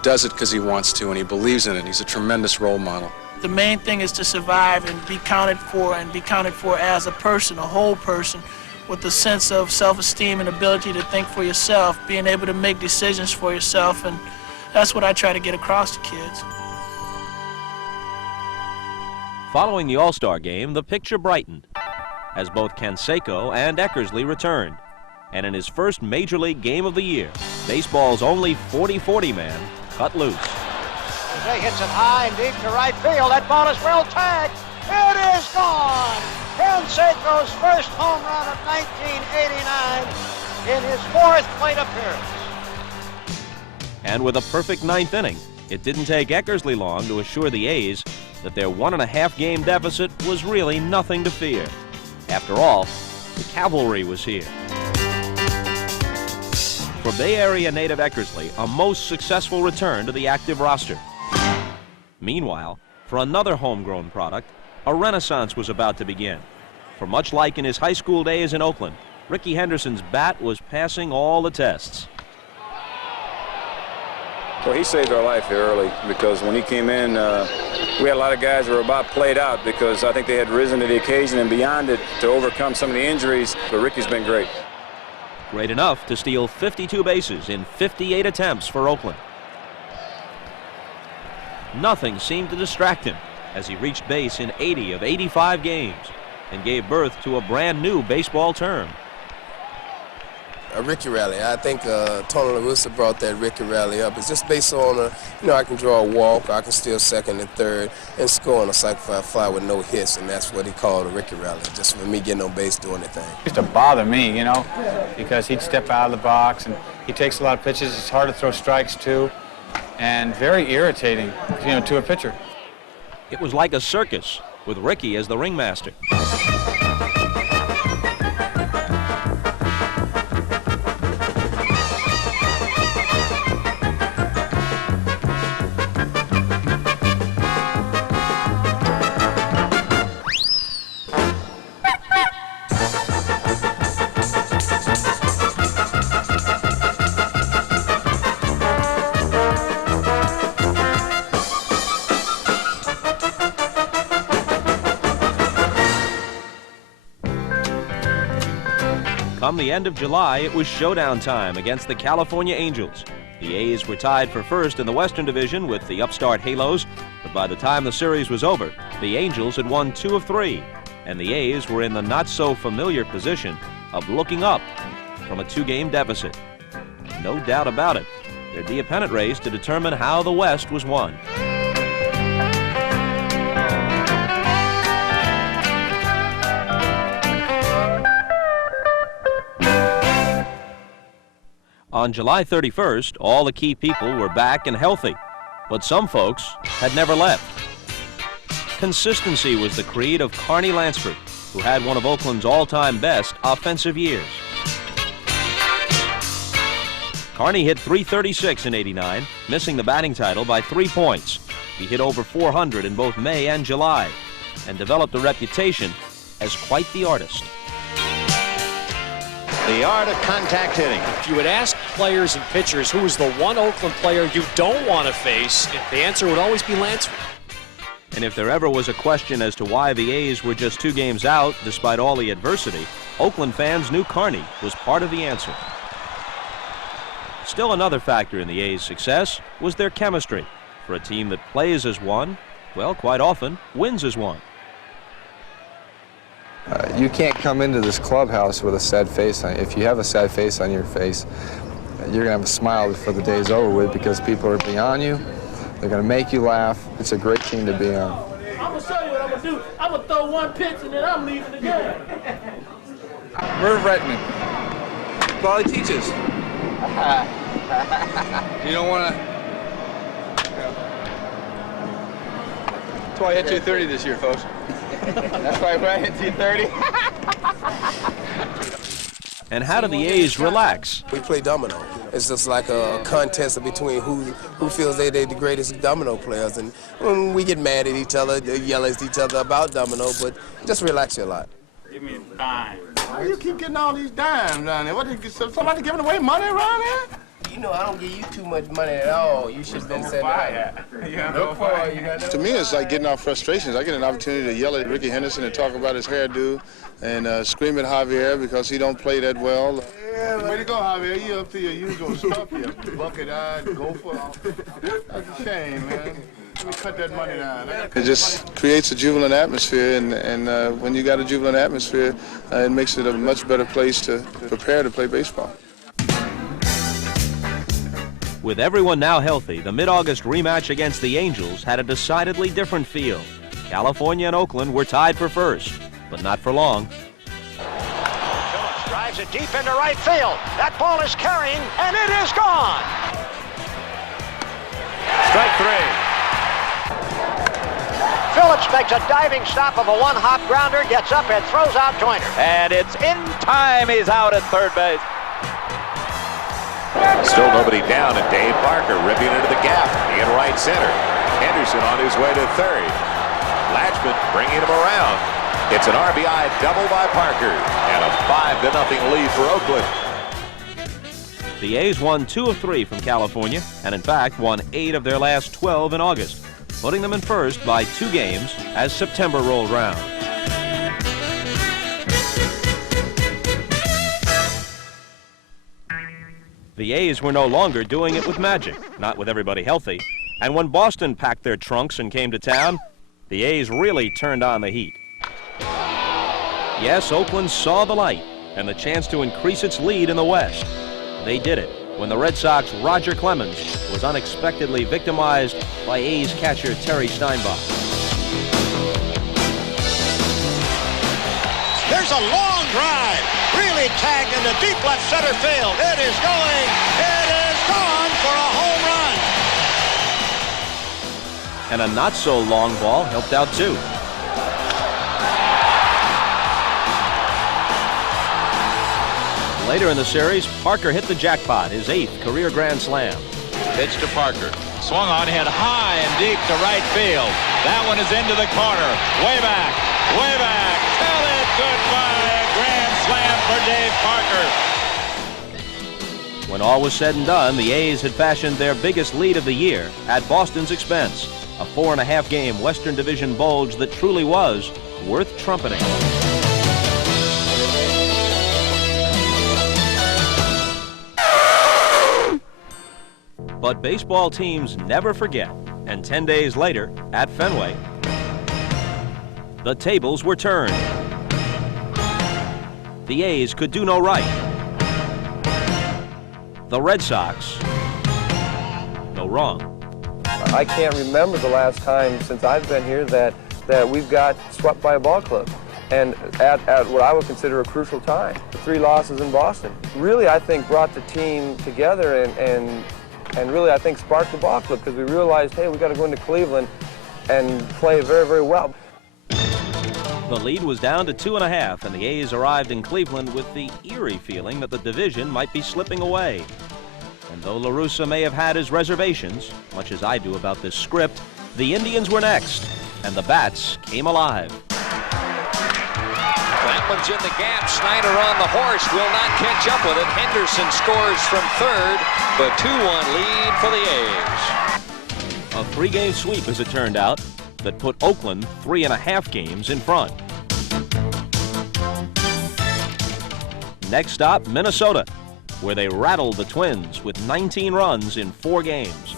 does it because he wants to, and he believes in it. He's a tremendous role model. The main thing is to survive and be counted for as a person, a whole person, with a sense of self-esteem and ability to think for yourself, being able to make decisions for yourself, and that's what I try to get across to kids. Following the All-Star game, the picture brightened as both Canseco and Eckersley returned. And in his first Major League game of the year, baseball's only 40-40 man cut loose. Jose hits it high and deep to right field. That ball is well tagged. It is gone. Canseco's first home run of 1989 in his 4th plate appearance. And with a perfect 9th inning, it didn't take Eckersley long to assure the A's that their 1.5 game deficit was really nothing to fear. After all, the cavalry was here. For Bay Area native Eckersley, a most successful return to the active roster. Meanwhile, for another homegrown product, a renaissance was about to begin. For much like in his high school days in Oakland, Ricky Henderson's bat was passing all the tests. Well, he saved our life here early because when he came in, we had a lot of guys that were about played out because I think they had risen to the occasion and beyond it to overcome some of the injuries, but Ricky's been great. Great enough to steal 52 bases in 58 attempts for Oakland. Nothing seemed to distract him as he reached base in 80 of 85 games and gave birth to a brand new baseball term. a Ricky rally. I think Tony La Russa brought that Ricky rally up. It's just based on, I can draw a walk, I can steal second and third, and score on a sacrifice fly with no hits, and that's what he called a Ricky rally, just for me getting on base doing the thing. It used to bother me, because he'd step out of the box, and he takes a lot of pitches. It's hard to throw strikes, too, and very irritating, to a pitcher. It was like a circus, with Ricky as the ringmaster. Come the end of July, it was showdown time against the California Angels. The A's were tied for first in the Western Division with the upstart Halos, but by the time the series was over, the Angels had won 2 of 3, and the A's were in the not-so-familiar position of looking up from a 2-game deficit. No doubt about it, there'd be a pennant race to determine how the West was won. On July 31st, all the key people were back and healthy, but some folks had never left. Consistency was the creed of Carney Lansford, who had one of Oakland's all-time best offensive years. Carney hit .336 in '89, missing the batting title by 3 points. He hit over 400 in both May and July, and developed a reputation as quite the artist. The art of contact hitting. If you would ask players and pitchers who is the one Oakland player you don't want to face, the answer would always be Lansford. And if there ever was a question as to why the A's were just 2 games out despite all the adversity, Oakland fans knew Carney was part of the answer. Still another factor in the A's success was their chemistry. For a team that plays as one, well, quite often wins as one. You can't come into this clubhouse with a sad face on you. If you have a sad face on your face, you're going to have a smile before the day's over with because people are beyond you. They're going to make you laugh. It's a great team to be on. I'm going to show you what I'm going to do. I'm going to throw one pitch and then I'm leaving the game. Merv Retman. That's all he teaches. You don't want to... That's why I hit 230 this year, folks. That's why I hit 230. And how do the A's relax? We play domino. It's just like a contest between who feels they're the greatest domino players. And when we get mad at each other, yell at each other about domino, but just relax you a lot. Give me a dime. Why you keep getting all these dimes down there? What, somebody giving away money around here? You know, I don't give you too much money at all. You should have been saying that. To me, it's like getting out frustrations. I get an opportunity to yell at Ricky Henderson and talk about his hairdo and scream at Javier because he don't play that well. Yeah, way to go, Javier. You up to your usual stuff here. Bucket-eyed, gopher. That's a shame, man. Let me cut that money down. It just creates a jubilant atmosphere, and when you got a jubilant atmosphere, it makes it a much better place to prepare to play baseball. With everyone now healthy, the mid-August rematch against the Angels had a decidedly different feel. California and Oakland were tied for first, but not for long. Phillips drives it deep into right field. That ball is carrying, and it is gone. Strike 3. Phillips makes a diving stop of a one-hop grounder, gets up and throws out Joyner. And it's in time. He's out at third base. Still nobody down, and Dave Parker ripping into the gap in right center. Henderson on his way to third. Latchman bringing him around. It's an RBI double by Parker and a 5-0 lead for Oakland. The A's won 2 of 3 from California, and in fact won 8 of their last 12 in August, putting them in first by 2 games as September rolled round. The A's were no longer doing it with magic, not with everybody healthy. And when Boston packed their trunks and came to town, the A's really turned on the heat. Yes, Oakland saw the light, and the chance to increase its lead in the West. They did it when the Red Sox' Roger Clemens was unexpectedly victimized by A's catcher Terry Steinbach. There's a long drive, really tagged into deep left center field. It is going, it is gone for a home run. And a not-so-long ball helped out, too. Later in the series, Parker hit the jackpot, his 8th career grand slam. Pitch to Parker. Swung on, hit high and deep to right field. That one is into the corner. Way back, way back. Tell it goodbye. A grand slam for Dave Parker. When all was said and done, the A's had fashioned their biggest lead of the year at Boston's expense. A 4.5-game Western Division bulge that truly was worth trumpeting. But baseball teams never forget, and 10 days later, at Fenway, the tables were turned. The A's could do no right. The Red Sox, no wrong. I can't remember the last time since I've been here that we've got swept by a ball club, and at what I would consider a crucial time. The 3 losses in Boston really, I think, brought the team together and really, I think, sparked the ball club because we realized, hey, we got to go into Cleveland and play very, very well. The lead was down to 2.5, and the A's arrived in Cleveland with the eerie feeling that the division might be slipping away. And though La Russa may have had his reservations, much as I do about this script, the Indians were next, and the bats came alive. Chapman's in the gap. Snyder on the horse will not catch up with it. Henderson scores from third. The 2-1 lead for the A's. A 3-game sweep, as it turned out, that put Oakland 3.5 games in front. Next stop, Minnesota, where they rattled the Twins with 19 runs in 4 games.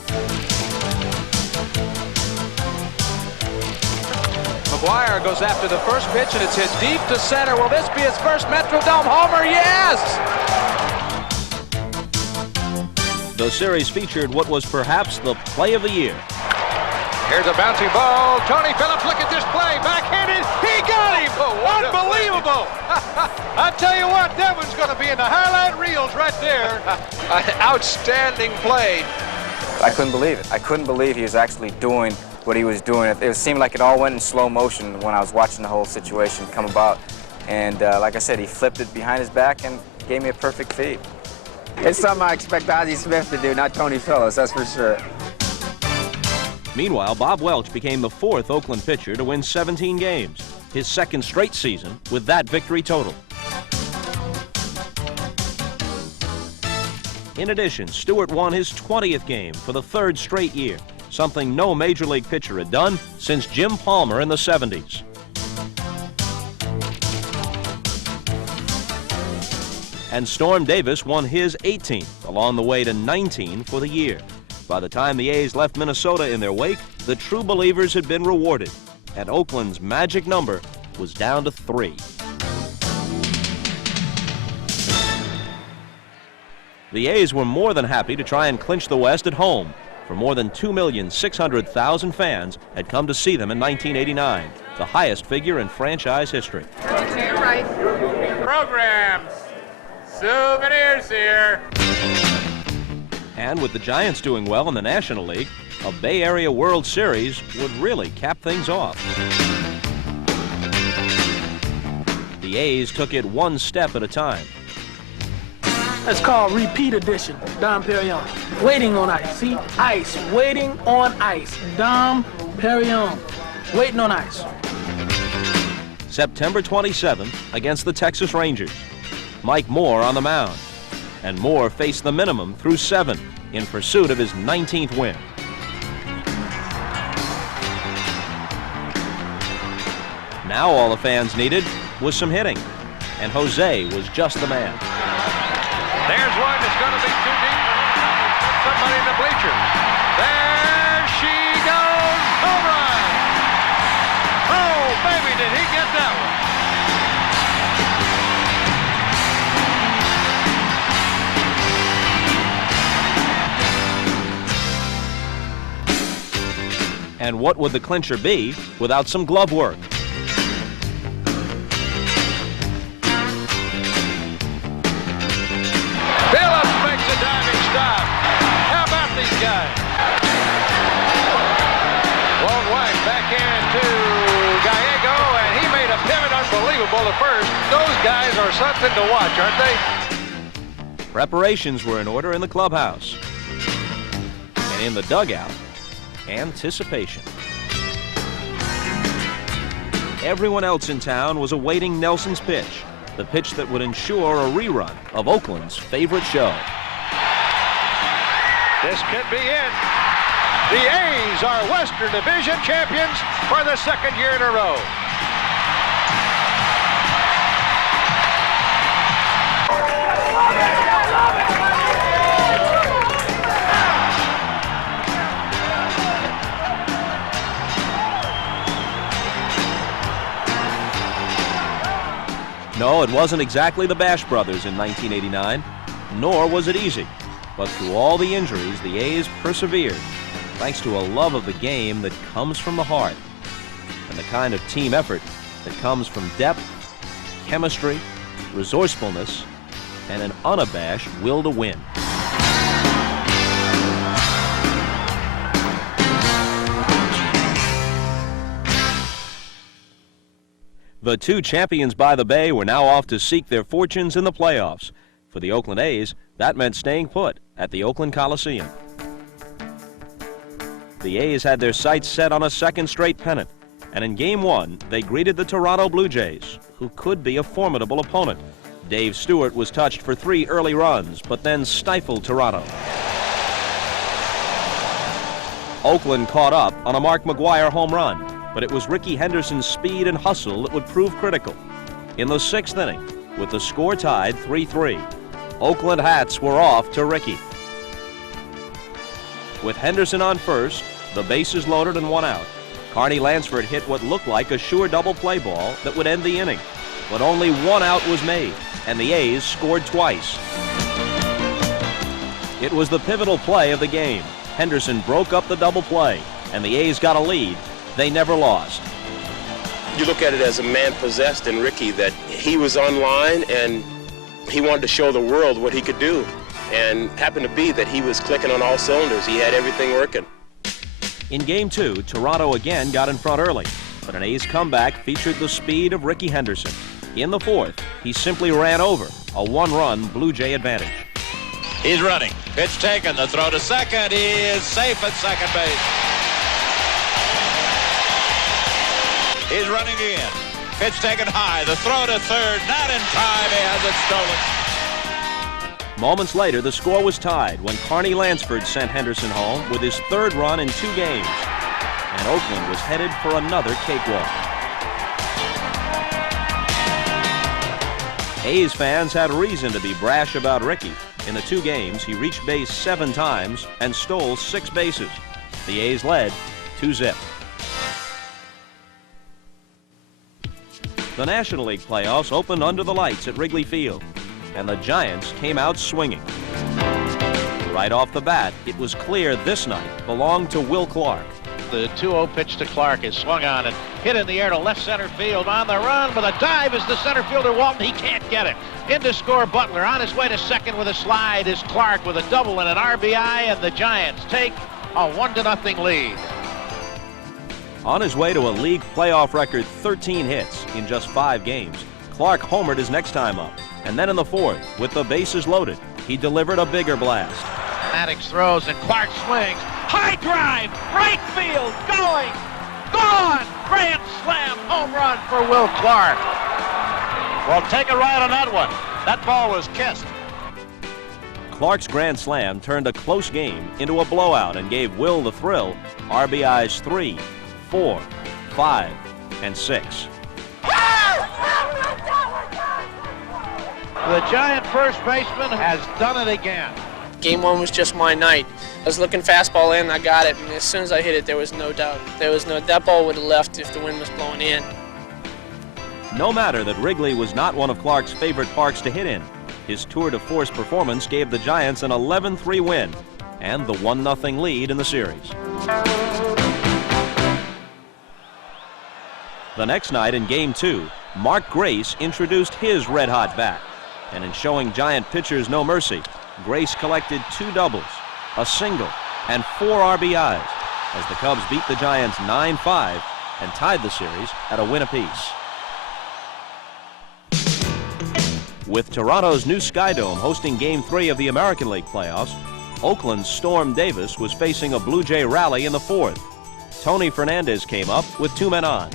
McGuire goes after the first pitch, and it's hit deep to center. Will this be his first Metrodome homer? Yes! The series featured what was perhaps the play of the year. Here's a bouncing ball. Tony Phillips, look at this play. Backhanded. He got him! Unbelievable! I tell you what, that one's going to be in the highlight reels right there. Outstanding play. I couldn't believe it. I couldn't believe he was actually doing what he was doing. It seemed like it all went in slow motion when I was watching the whole situation come about. And like I said, he flipped it behind his back and gave me a perfect feed. It's something I expect Ozzie Smith to do, not Tony Phillips, that's for sure. Meanwhile, Bob Welch became the 4th Oakland pitcher to win 17 games, his 2nd straight season with that victory total. In addition, Stewart won his 20th game for the 3rd straight year, something no Major League pitcher had done since Jim Palmer in the 70s. And Storm Davis won his 18th, along the way to 19 for the year. By the time the A's left Minnesota in their wake, the true believers had been rewarded, and Oakland's magic number was down to 3. The A's were more than happy to try and clinch the West at home, for more than 2,600,000 fans had come to see them in 1989, the highest figure in franchise history. To your right. Programs. Souvenirs here. And with the Giants doing well in the National League, a Bay Area World Series would really cap things off. The A's took it one step at a time. That's called repeat edition, Dom Perignon. Waiting on ice, see? Ice, waiting on ice. Dom Perignon, waiting on ice. September 27th against the Texas Rangers. Mike Moore on the mound. And Moore faced the minimum through 7 in pursuit of his 19th win. Now all the fans needed was some hitting, and Jose was just the man. There's one that's going to be too deep for somebody in the bleachers. There she goes. Home run. Oh, baby, did he get that one. And what would the clincher be without some glove work? Phillips makes a diving stop. How about these guys? Long wide backhand to Gallego, and he made a pivot unbelievable at first. Those guys are something to watch, aren't they? Preparations were in order in the clubhouse. And in the dugout, anticipation. Everyone else in town was awaiting Nelson's pitch, the pitch that would ensure a rerun of Oakland's favorite show. This could be it. The A's are Western Division champions for the second year in a row. No, it wasn't exactly the Bash Brothers in 1989, nor was it easy. But through all the injuries, the A's persevered, thanks to a love of the game that comes from the heart, and the kind of team effort that comes from depth, chemistry, resourcefulness, and an unabashed will to win. The two champions by the Bay were now off to seek their fortunes in the playoffs. For the Oakland A's, that meant staying put at the Oakland Coliseum. The A's had their sights set on a second straight pennant, and in Game 1, they greeted the Toronto Blue Jays, who could be a formidable opponent. Dave Stewart was touched for 3 early runs, but then stifled Toronto. Oakland caught up on a Mark McGwire home run, but it was Ricky Henderson's speed and hustle that would prove critical. In the 6th inning, with the score tied 3-3, Oakland hats were off to Ricky. With Henderson on first, the bases loaded and 1 out, Carney Lansford hit what looked like a sure double play ball that would end the inning. But only 1 out was made, and the A's scored twice. It was the pivotal play of the game. Henderson broke up the double play, and the A's got a lead. They never lost. You look at it as a man possessed in Ricky, that he was online and he wanted to show the world what he could do. And happened to be that he was clicking on all cylinders. He had everything working. In Game 2, Toronto again got in front early, but an A's comeback featured the speed of Ricky Henderson. In the 4th, he simply ran over a 1-run Blue Jay advantage. He's running. Pitch taken. The throw to second. He is safe at second base. He's running again. Pitch taken high. The throw to third. Not in time. He has it stolen. Moments later, the score was tied when Carney Lansford sent Henderson home with his 3rd run in 2 games. And Oakland was headed for another cakewalk. A's fans had reason to be brash about Ricky. In the 2 games, he reached base 7 times and stole 6 bases. The A's led 2-0. The National League playoffs opened under the lights at Wrigley Field, and the Giants came out swinging. Right off the bat, it was clear this night belonged to Will Clark. The 2-0 pitch to Clark is swung on and hit in the air to left center field. On the run with a dive is the center fielder Walton. He can't get it. In to score Butler. On his way to second with a slide is Clark with a double and an RBI, and the Giants take a 1-0 lead. On his way to a league playoff record 13 hits in just 5 games, Clark homered his next time up. And then in the 4th, with the bases loaded, he delivered a bigger blast. Maddox throws and Clark swings. High drive, right field, going, gone! Grand slam, home run for Will Clark. Well, take a ride on that one. That ball was kissed. Clark's grand slam turned a close game into a blowout and gave Will the thrill. RBIs 3, 4, 5, and 6. The Giant first baseman has done it again. Game 1 was just my night. I was looking fastball in, I got it, and as soon as I hit it, there was no doubt. That ball would have left if the wind was blowing in. No matter that Wrigley was not one of Clark's favorite parks to hit in, his tour de force performance gave the Giants an 11-3 win and the 1-0 lead in the series. The nenext night in Game 2, Mark Grace introduced his red-hot bat. And in showing Giant pitchers no mercy, Grace collected 2 doubles, a single, and 4 RBIs as the Cubs beat the Giants 9-5 and tied the series at a win apiece. With Toronto's new Sky Dome hosting Game 3 of the American League playoffs, Oakland's Storm Davis was facing a Blue Jay rally in the 4th. Tony Fernandez came up with 2 men on.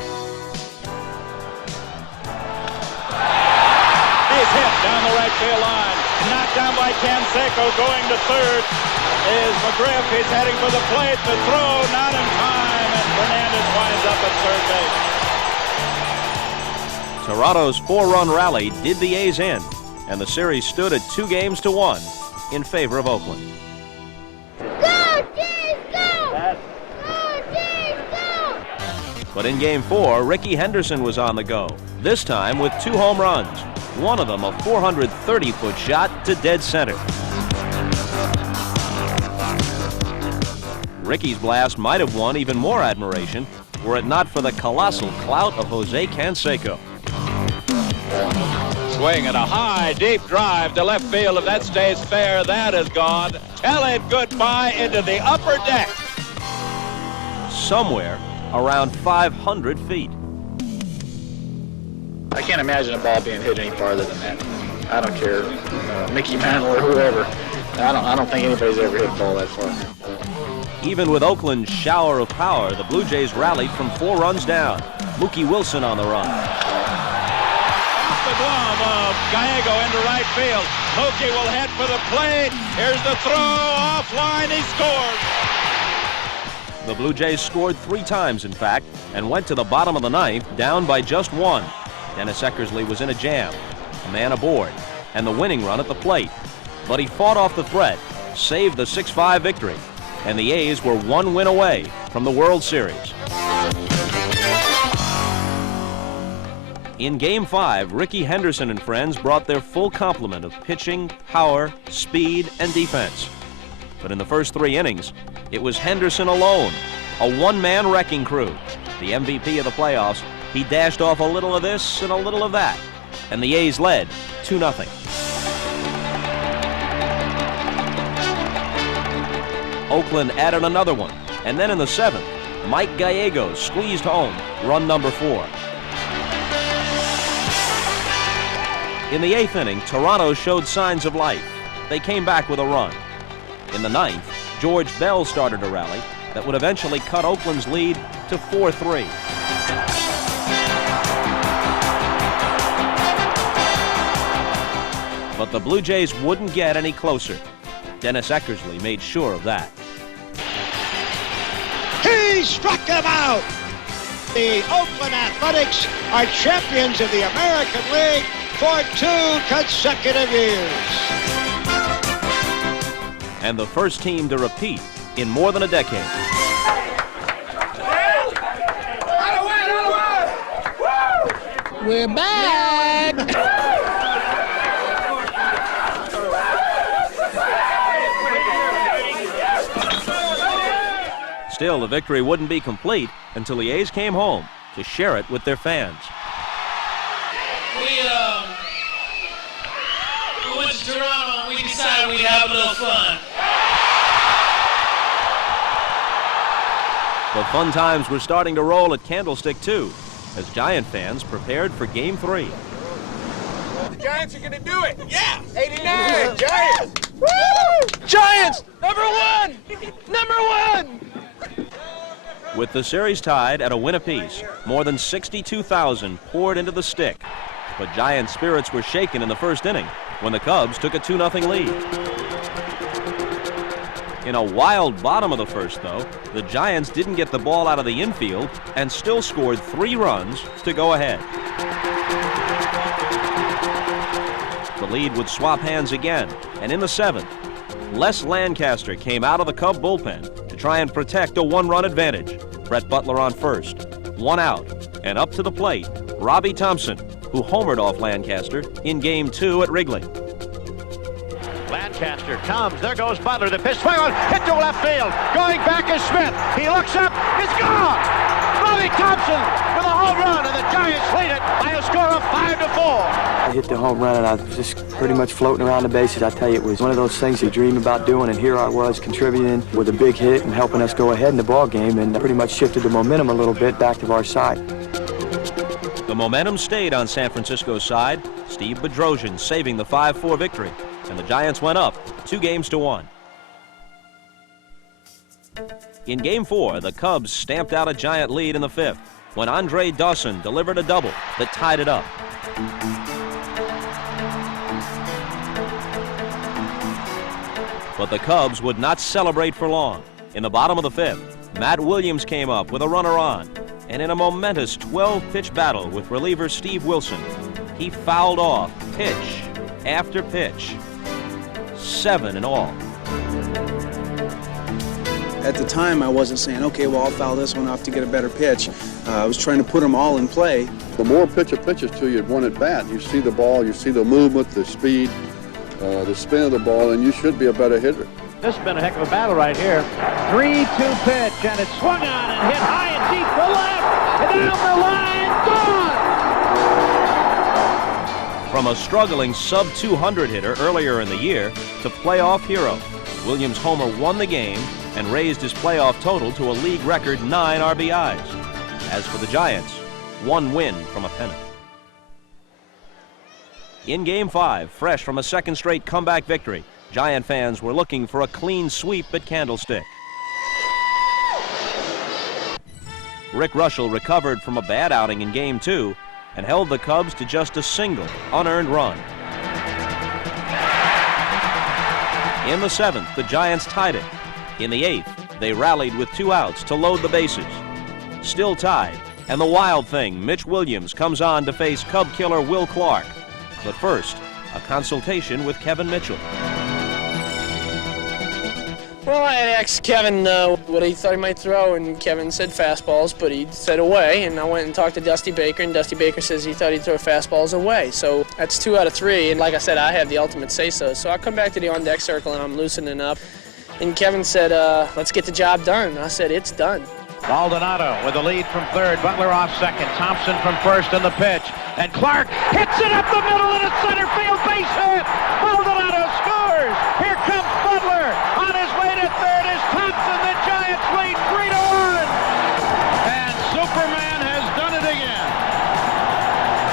He's hit down the right field line. Knocked down by Canseco. Going to third is McGriff. He's heading for the plate. The throw not in time, and Fernandez winds up at third base. Toronto's 4-run rally did the A's in, and the series stood at 2-1 in favor of Oakland. Go, Jays, go! Go, Jays, go! But in Game 4, Ricky Henderson was on the go, this time with 2 home runs, one of them a 430-foot shot to dead center. Ricky's blast might have won even more admiration were it not for the colossal clout of Jose Canseco. Swing and a high, deep drive to left field. If that stays fair, that is gone. Tell it goodbye into the upper deck. Somewhere around 500 feet. I can't imagine a ball being hit any farther than that. I don't care, Mickey Mantle or whoever. I don't think anybody's ever hit a ball that far. Even with Oakland's shower of power, the Blue Jays rallied from 4 runs down. Mookie Wilson on the run. Off the glove of Gallego into right field. Mookie will head for the plate. Here's the throw, offline, he scores. The Blue Jays scored 3 times, in fact, and went to the bottom of the 9th, down by just 1. Dennis Eckersley was in a jam, a man aboard, and the winning run at the plate. But he fought off the threat, saved the 6-5 victory, and the A's were 1 win away from the World Series. In Game 5, Ricky Henderson and friends brought their full complement of pitching, power, speed, and defense. But in the first 3 innings, it was Henderson alone, a one-man wrecking crew. The MVP of the playoffs, he dashed off a little of this and a little of that, and the A's led 2-0. Oakland added another one, and then in the 7th, Mike Gallego squeezed home run number 4. In the 8th inning, Toronto showed signs of life. They came back with a run. In the 9th, George Bell started a rally that would eventually cut Oakland's lead to 4-3. But the Blue Jays wouldn't get any closer. Dennis Eckersley made sure of that. He struck him out! The Oakland Athletics are champions of the American League for 2 consecutive years. And the first team to repeat in more than a decade. We're back! Still, the victory wouldn't be complete until the A's came home to share it with their fans. We went to Toronto and we decided we'd have a little fun. The fun times were starting to roll at Candlestick too, as Giant fans prepared for Game 3. The Giants are going to do it. Yeah. 89. Giants. Woo! Giants! Number 1! Number 1! With the series tied at a win apiece, more than 62,000 poured into the stick. But Giant spirits were shaken in the first inning when the Cubs took a 2-0 lead. In a wild bottom of the first, though, the Giants didn't get the ball out of the infield and still scored 3 runs to go ahead. The lead would swap hands again, and in the 7th, Les Lancaster came out of the Cub bullpen to try and protect a 1-run advantage. Brett Butler on first, 1 out, and up to the plate, Robbie Thompson, who homered off Lancaster in Game 2 at Wrigley. Lancaster comes. There goes Butler. The pitch swung on, hit to left field. Going back is Smith. He looks up. It's gone. Robbie Thompson with a home run, and the Giants lead it by a score of 5-4. I hit the home run, and I was just pretty much floating around the bases. I tell you, it was one of those things you dream about doing, and here I was contributing with a big hit and helping us go ahead in the ball game, and pretty much shifted the momentum a little bit back to our side. The momentum stayed on San Francisco's side. Steve Bedrosian saving the 5-4 victory, and the Giants went up 2-1. In Game 4, the Cubs stamped out a Giant lead in the 5th when Andre Dawson delivered a double that tied it up. But the Cubs would not celebrate for long. In the bottom of the 5th, Matt Williams came up with a runner on, and in a momentous 12-pitch battle with reliever Steve Wilson, he fouled off pitch after pitch, 7 in all. At the time, I wasn't saying, okay, well, I'll foul this one off to get a better pitch. I was trying to put them all in play. The more pitcher pitches to you at one at bat, you see the ball, you see the movement, the speed, the spin of the ball, and you should be a better hitter. This has been a heck of a battle right here. 3-2 pitch, and it's swung on and hit high and deep to left, and down the line, gone! From a struggling sub-200 hitter earlier in the year to playoff hero, Williams' homer won the game and raised his playoff total to a league record 9 RBIs. As for the Giants, 1 win from a pennant. In Game 5, fresh from a second straight comeback victory, Giant fans were looking for a clean sweep at Candlestick. Rick Russell recovered from a bad outing in Game 2 and held the Cubs to just a single unearned run. In the 7th, the Giants tied it. In the 8th, they rallied with 2 outs to load the bases. Still tied, and the wild thing, Mitch Williams, comes on to face Cub killer Will Clark. But first, a consultation with Kevin Mitchell. Well, I had asked Kevin what he thought he might throw, and Kevin said fastballs, but he said away, and I went and talked to Dusty Baker, and Dusty Baker says he thought he'd throw fastballs away. So that's 2 out of 3, and like I said, I have the ultimate say-so. So I come back to the on-deck circle, and I'm loosening up, and Kevin said, let's get the job done. I said, it's done. Maldonado with the lead from third, Butler off second, Thompson from first in the pitch, and Clark hits it up the middle in a center field base hit. Maldonado scores. Here comes Butler. On his way to third is Thompson. The Giants lead 3-1. And Superman has done it again.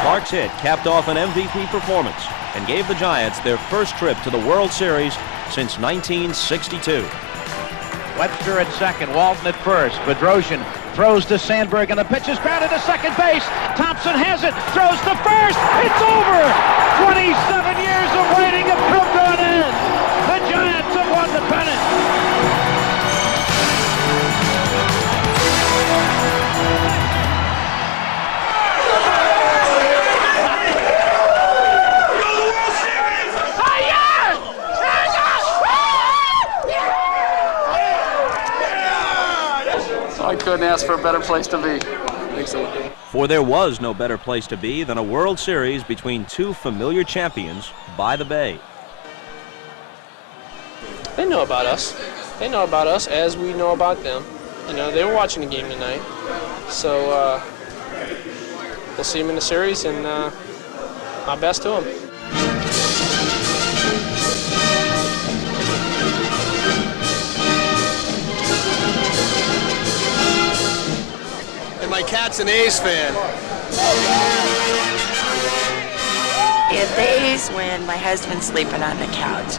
Clark's hit capped off an MVP performance and gave the Giants their first trip to the World Series since 1962. Webster at second, Walton at first. Bedrosian throws to Sandberg, and the pitch is grounded to second base. Thompson has it, throws to first. It's over. 27 years of waiting have come to an end. The Giants have won the pennant. I couldn't ask for a better place to be. Excellent. For there was no better place to be than a World Series between 2 familiar champions by the Bay. They know about us. They know about us as we know about them. You know, they were watching the game tonight. So we'll see them in the series, and my best to them. My cat's an A's fan. If the A's win, my husband's sleeping on the couch.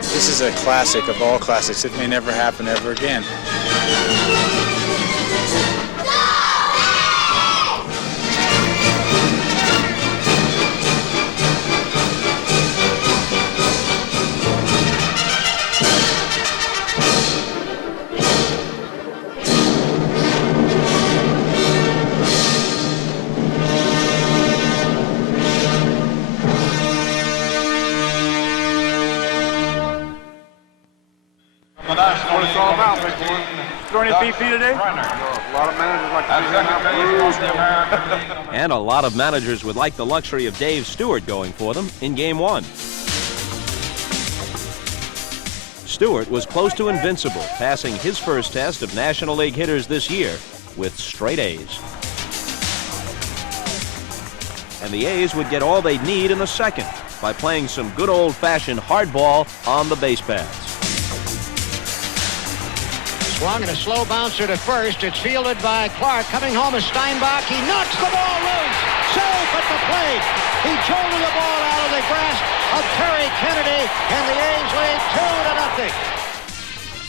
This is a classic of all classics. It may never happen ever again. That's what it's all about, big boy. Throw any BP today? A lot of managers like to be here. And a lot of managers would like the luxury of Dave Stewart going for them in Game 1. Stewart was close to invincible, passing his first test of National League hitters this year with straight A's. And the A's would get all they'd need in the second by playing some good old-fashioned hardball on the base paths. Swung and a slow bouncer to first. It's fielded by Clark. Coming home is Steinbach. He knocks the ball loose. Safe at the plate. He jolted the ball out of the grasp of Terry Kennedy, and the A's lead 2-0.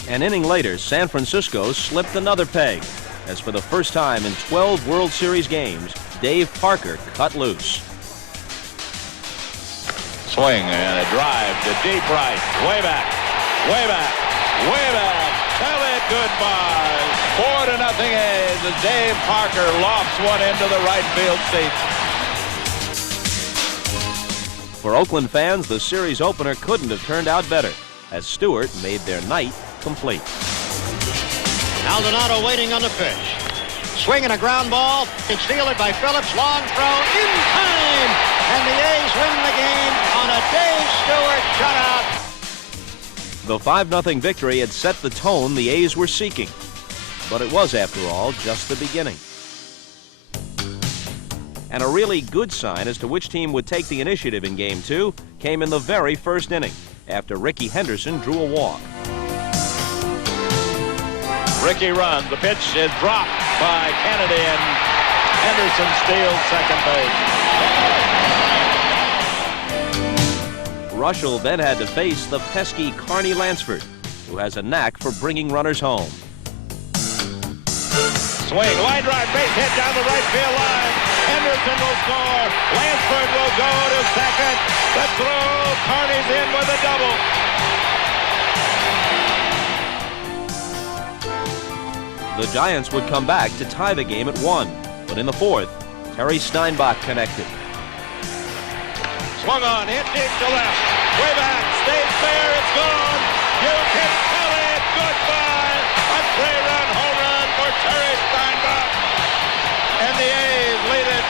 An inning later, San Francisco slipped another peg, as for the first time in 12 World Series games, Dave Parker cut loose. Swing and a drive to deep right. Way back, way back, way back. Tell it goodbye. 4-0 A's as Dave Parker lofts one into the right field seats. For Oakland fans, the series opener couldn't have turned out better, as Stewart made their night complete. Maldonado waiting on the pitch. Swinging a ground ball. It's fielded by Phillips. Long throw in time. And the A's win the game on a Dave Stewart shutout. The 5-0 victory had set the tone the A's were seeking. But it was, after all, just the beginning. And a really good sign as to which team would take the initiative in Game 2 came in the very first inning, after Rickey Henderson drew a walk. Rickey runs. The pitch is dropped by Kennedy, and Henderson steals second base. Russell then had to face the pesky Carney Lansford, who has a knack for bringing runners home. Swing, line drive, base hit down the right field line. Henderson will score. Lansford will go to second. The throw, Carney's in with a double. The Giants would come back to tie the game at 1, but in the fourth, Terry Steinbach connected. Swung on, hit deep to left. Way back, stays there, it's gone. You can tell it goodbye. A 3-run home run for Terry Steinbach. And the A's lead it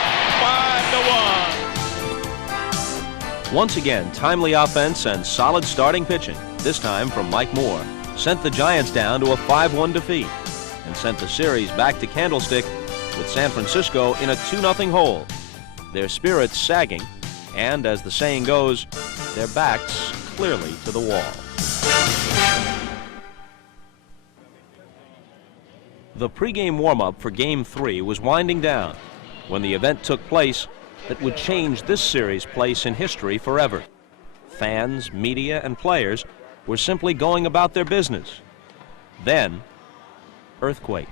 5-1. Once again, timely offense and solid starting pitching, this time from Mike Moore, sent the Giants down to a 5-1 defeat and sent the series back to Candlestick with San Francisco in a 2-0 hole, their spirits sagging, and as the saying goes, their backs clearly to the wall. The pregame warm-up for Game 3 was winding down when the event took place that would change this series' place in history forever. Fans, media, and players were simply going about their business. Then, earthquake.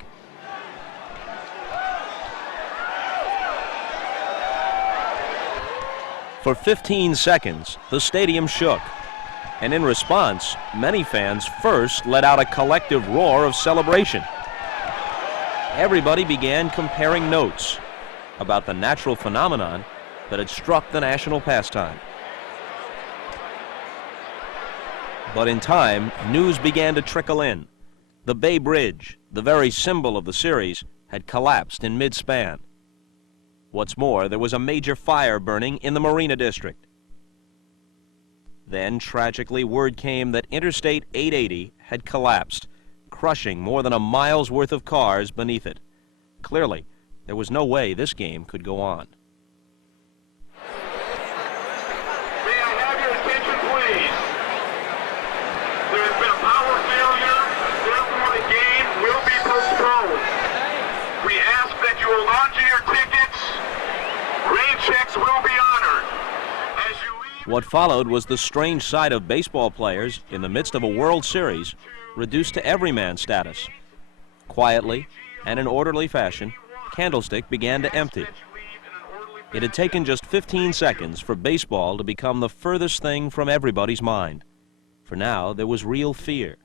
For 15 seconds, the stadium shook, and in response, many fans first let out a collective roar of celebration. Everybody began comparing notes about the natural phenomenon that had struck the national pastime. But in time, news began to trickle in. The Bay Bridge, the very symbol of the series, had collapsed in mid-span. What's more, there was a major fire burning in the Marina District. Then, tragically, word came that Interstate 880 had collapsed, crushing more than a mile's worth of cars beneath it. Clearly, there was no way this game could go on. May I have your attention, please? There has been a power failure, therefore the game will be postponed. We ask that you hold on to your tickets. Rain checks will be honored. As you leave... What followed was the strange sight of baseball players in the midst of a World Series reduced to everyman status. Quietly and in orderly fashion, Candlestick began to empty. It had taken just 15 seconds for baseball to become the furthest thing from everybody's mind. For now, there was real fear,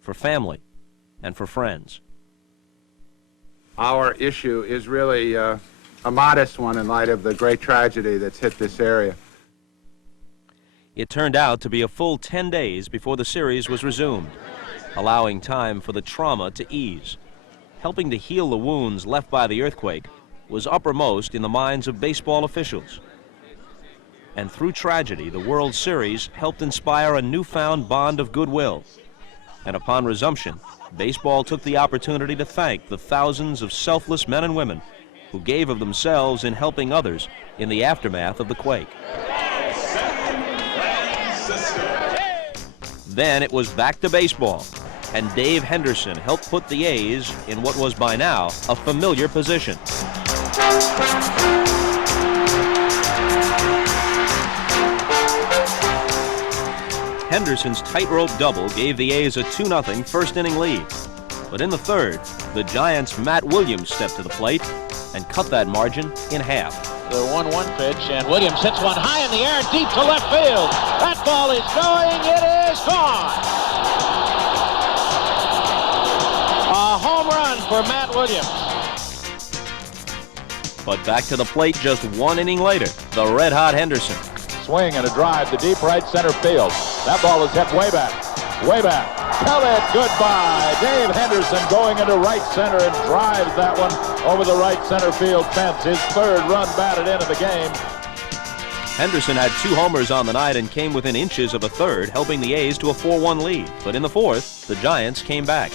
for family and for friends. Our issue is really a modest one in light of the great tragedy that's hit this area. It turned out to be a full 10 days before the series was resumed, allowing time for the trauma to ease. Helping to heal the wounds left by the earthquake was uppermost in the minds of baseball officials. And through tragedy, the World Series helped inspire a newfound bond of goodwill And upon resumption, baseball took the opportunity to thank the thousands of selfless men and women who gave of themselves in helping others in the aftermath of the quake. Then it was back to baseball, and Dave Henderson helped put the A's in what was by now a familiar position. Henderson's tightrope double gave the A's a 2-0 first-inning lead. But in the third, the Giants' Matt Williams stepped to the plate and cut that margin in half. The 1-1 pitch, and Williams hits one high in the air, deep to left field. That ball is going, it is gone. A home run for Matt Williams. But back to the plate just 1 inning later, the red-hot Henderson. Swing and a drive to deep right center field. That ball is hit way back. Way back. Tell it goodbye. Dave Henderson going into right center and drives that one over the right center field fence. His third run batted into the game. Henderson had 2 homers on the night and came within inches of a third, helping the A's to a 4-1 lead. But in the fourth, the Giants came back.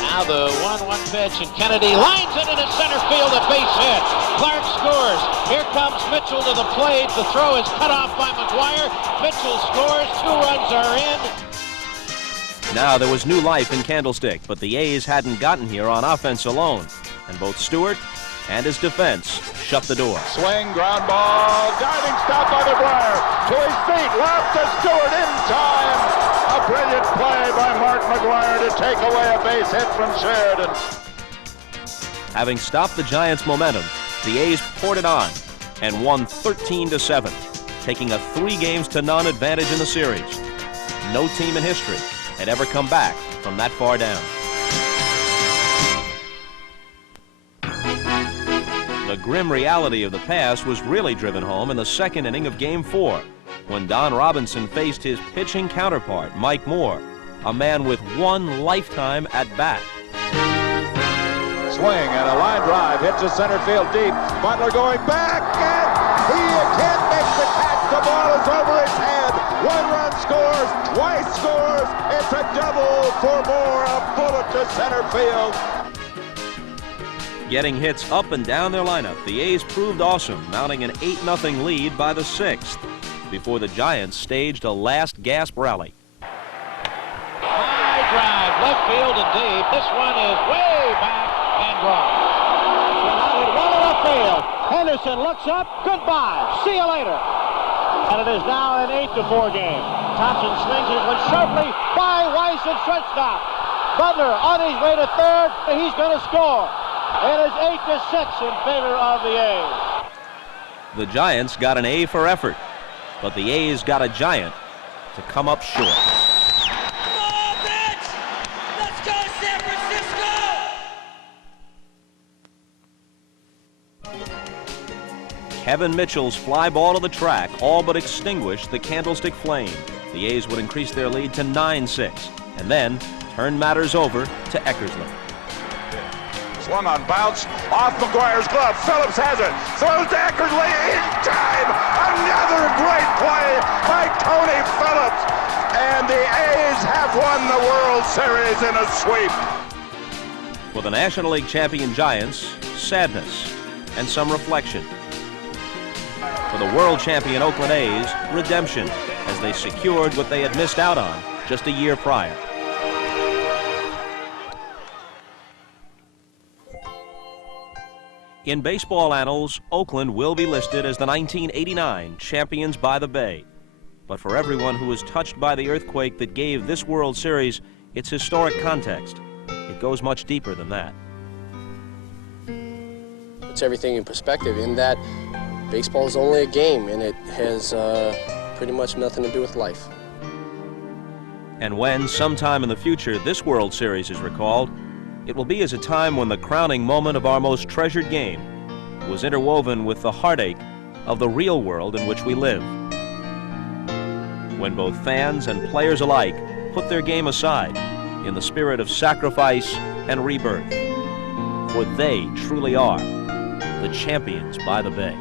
Now the 1-1 pitch, and Kennedy lines it into center field, a base hit. Clark scores. Here comes Mitchell to the plate. The throw is cut off by McGuire. Mitchell scores. 2 runs are in. Now there was new life in Candlestick, but the A's hadn't gotten here on offense alone. And both Stewart and his defense shut the door. Swing, ground ball, diving stop by McGuire. To his feet, left to Stewart in time. A brilliant play by Mark McGuire to take away a base hit from Sheridan. Having stopped the Giants' momentum, the A's poured it on and won 13-7, taking a 3-0 advantage in the series. No team in history had ever come back from that far down. The grim reality of the past was really driven home in the second inning of Game 4, when Don Robinson faced his pitching counterpart, Mike Moore, a man with 1 lifetime at-bat. Swing and a line drive, hits to center field deep. Butler going back, and he can't make the catch. The ball is over his head. 1 run scores, twice scores. It's a double for Moore, a bullet to center field. Getting hits up and down their lineup, the A's proved awesome, mounting an 8-0 lead by the 6th, before the Giants staged a last gasp rally. High drive, left field and deep. This one is way back and gone. Well in left field. Henderson looks up. Goodbye. See you later. And it is now an 8-4 game. Thompson swings it one sharply by Weiss at shortstop. Butler on his way to third. He's going to score. It is 8-6 in favor of the A's. The Giants got an A for effort, but the A's got a giant to come up short. Come on, bitch! Let's go, San Francisco! Kevin Mitchell's fly ball to the track all but extinguished the Candlestick flame. The A's would increase their lead to 9-6, and then turn matters over to Eckersley. Swung on bounce, off McGuire's glove. Phillips has it, throws to Eckersley in time. Another great play by Tony Phillips. And the A's have won the World Series in a sweep. For the National League champion Giants, sadness and some reflection. For the world champion Oakland A's, redemption, as they secured what they had missed out on just a year prior. In baseball annals, Oakland will be listed as the 1989 champions by the Bay. But for everyone who was touched by the earthquake that gave this World Series its historic context, it goes much deeper than that. It's everything in perspective in that baseball is only a game, and it has pretty much nothing to do with life. And when, sometime in the future, this World Series is recalled, it will be as a time when the crowning moment of our most treasured game was interwoven with the heartache of the real world in which we live. When both fans and players alike put their game aside in the spirit of sacrifice and rebirth. For they truly are the champions by the Bay.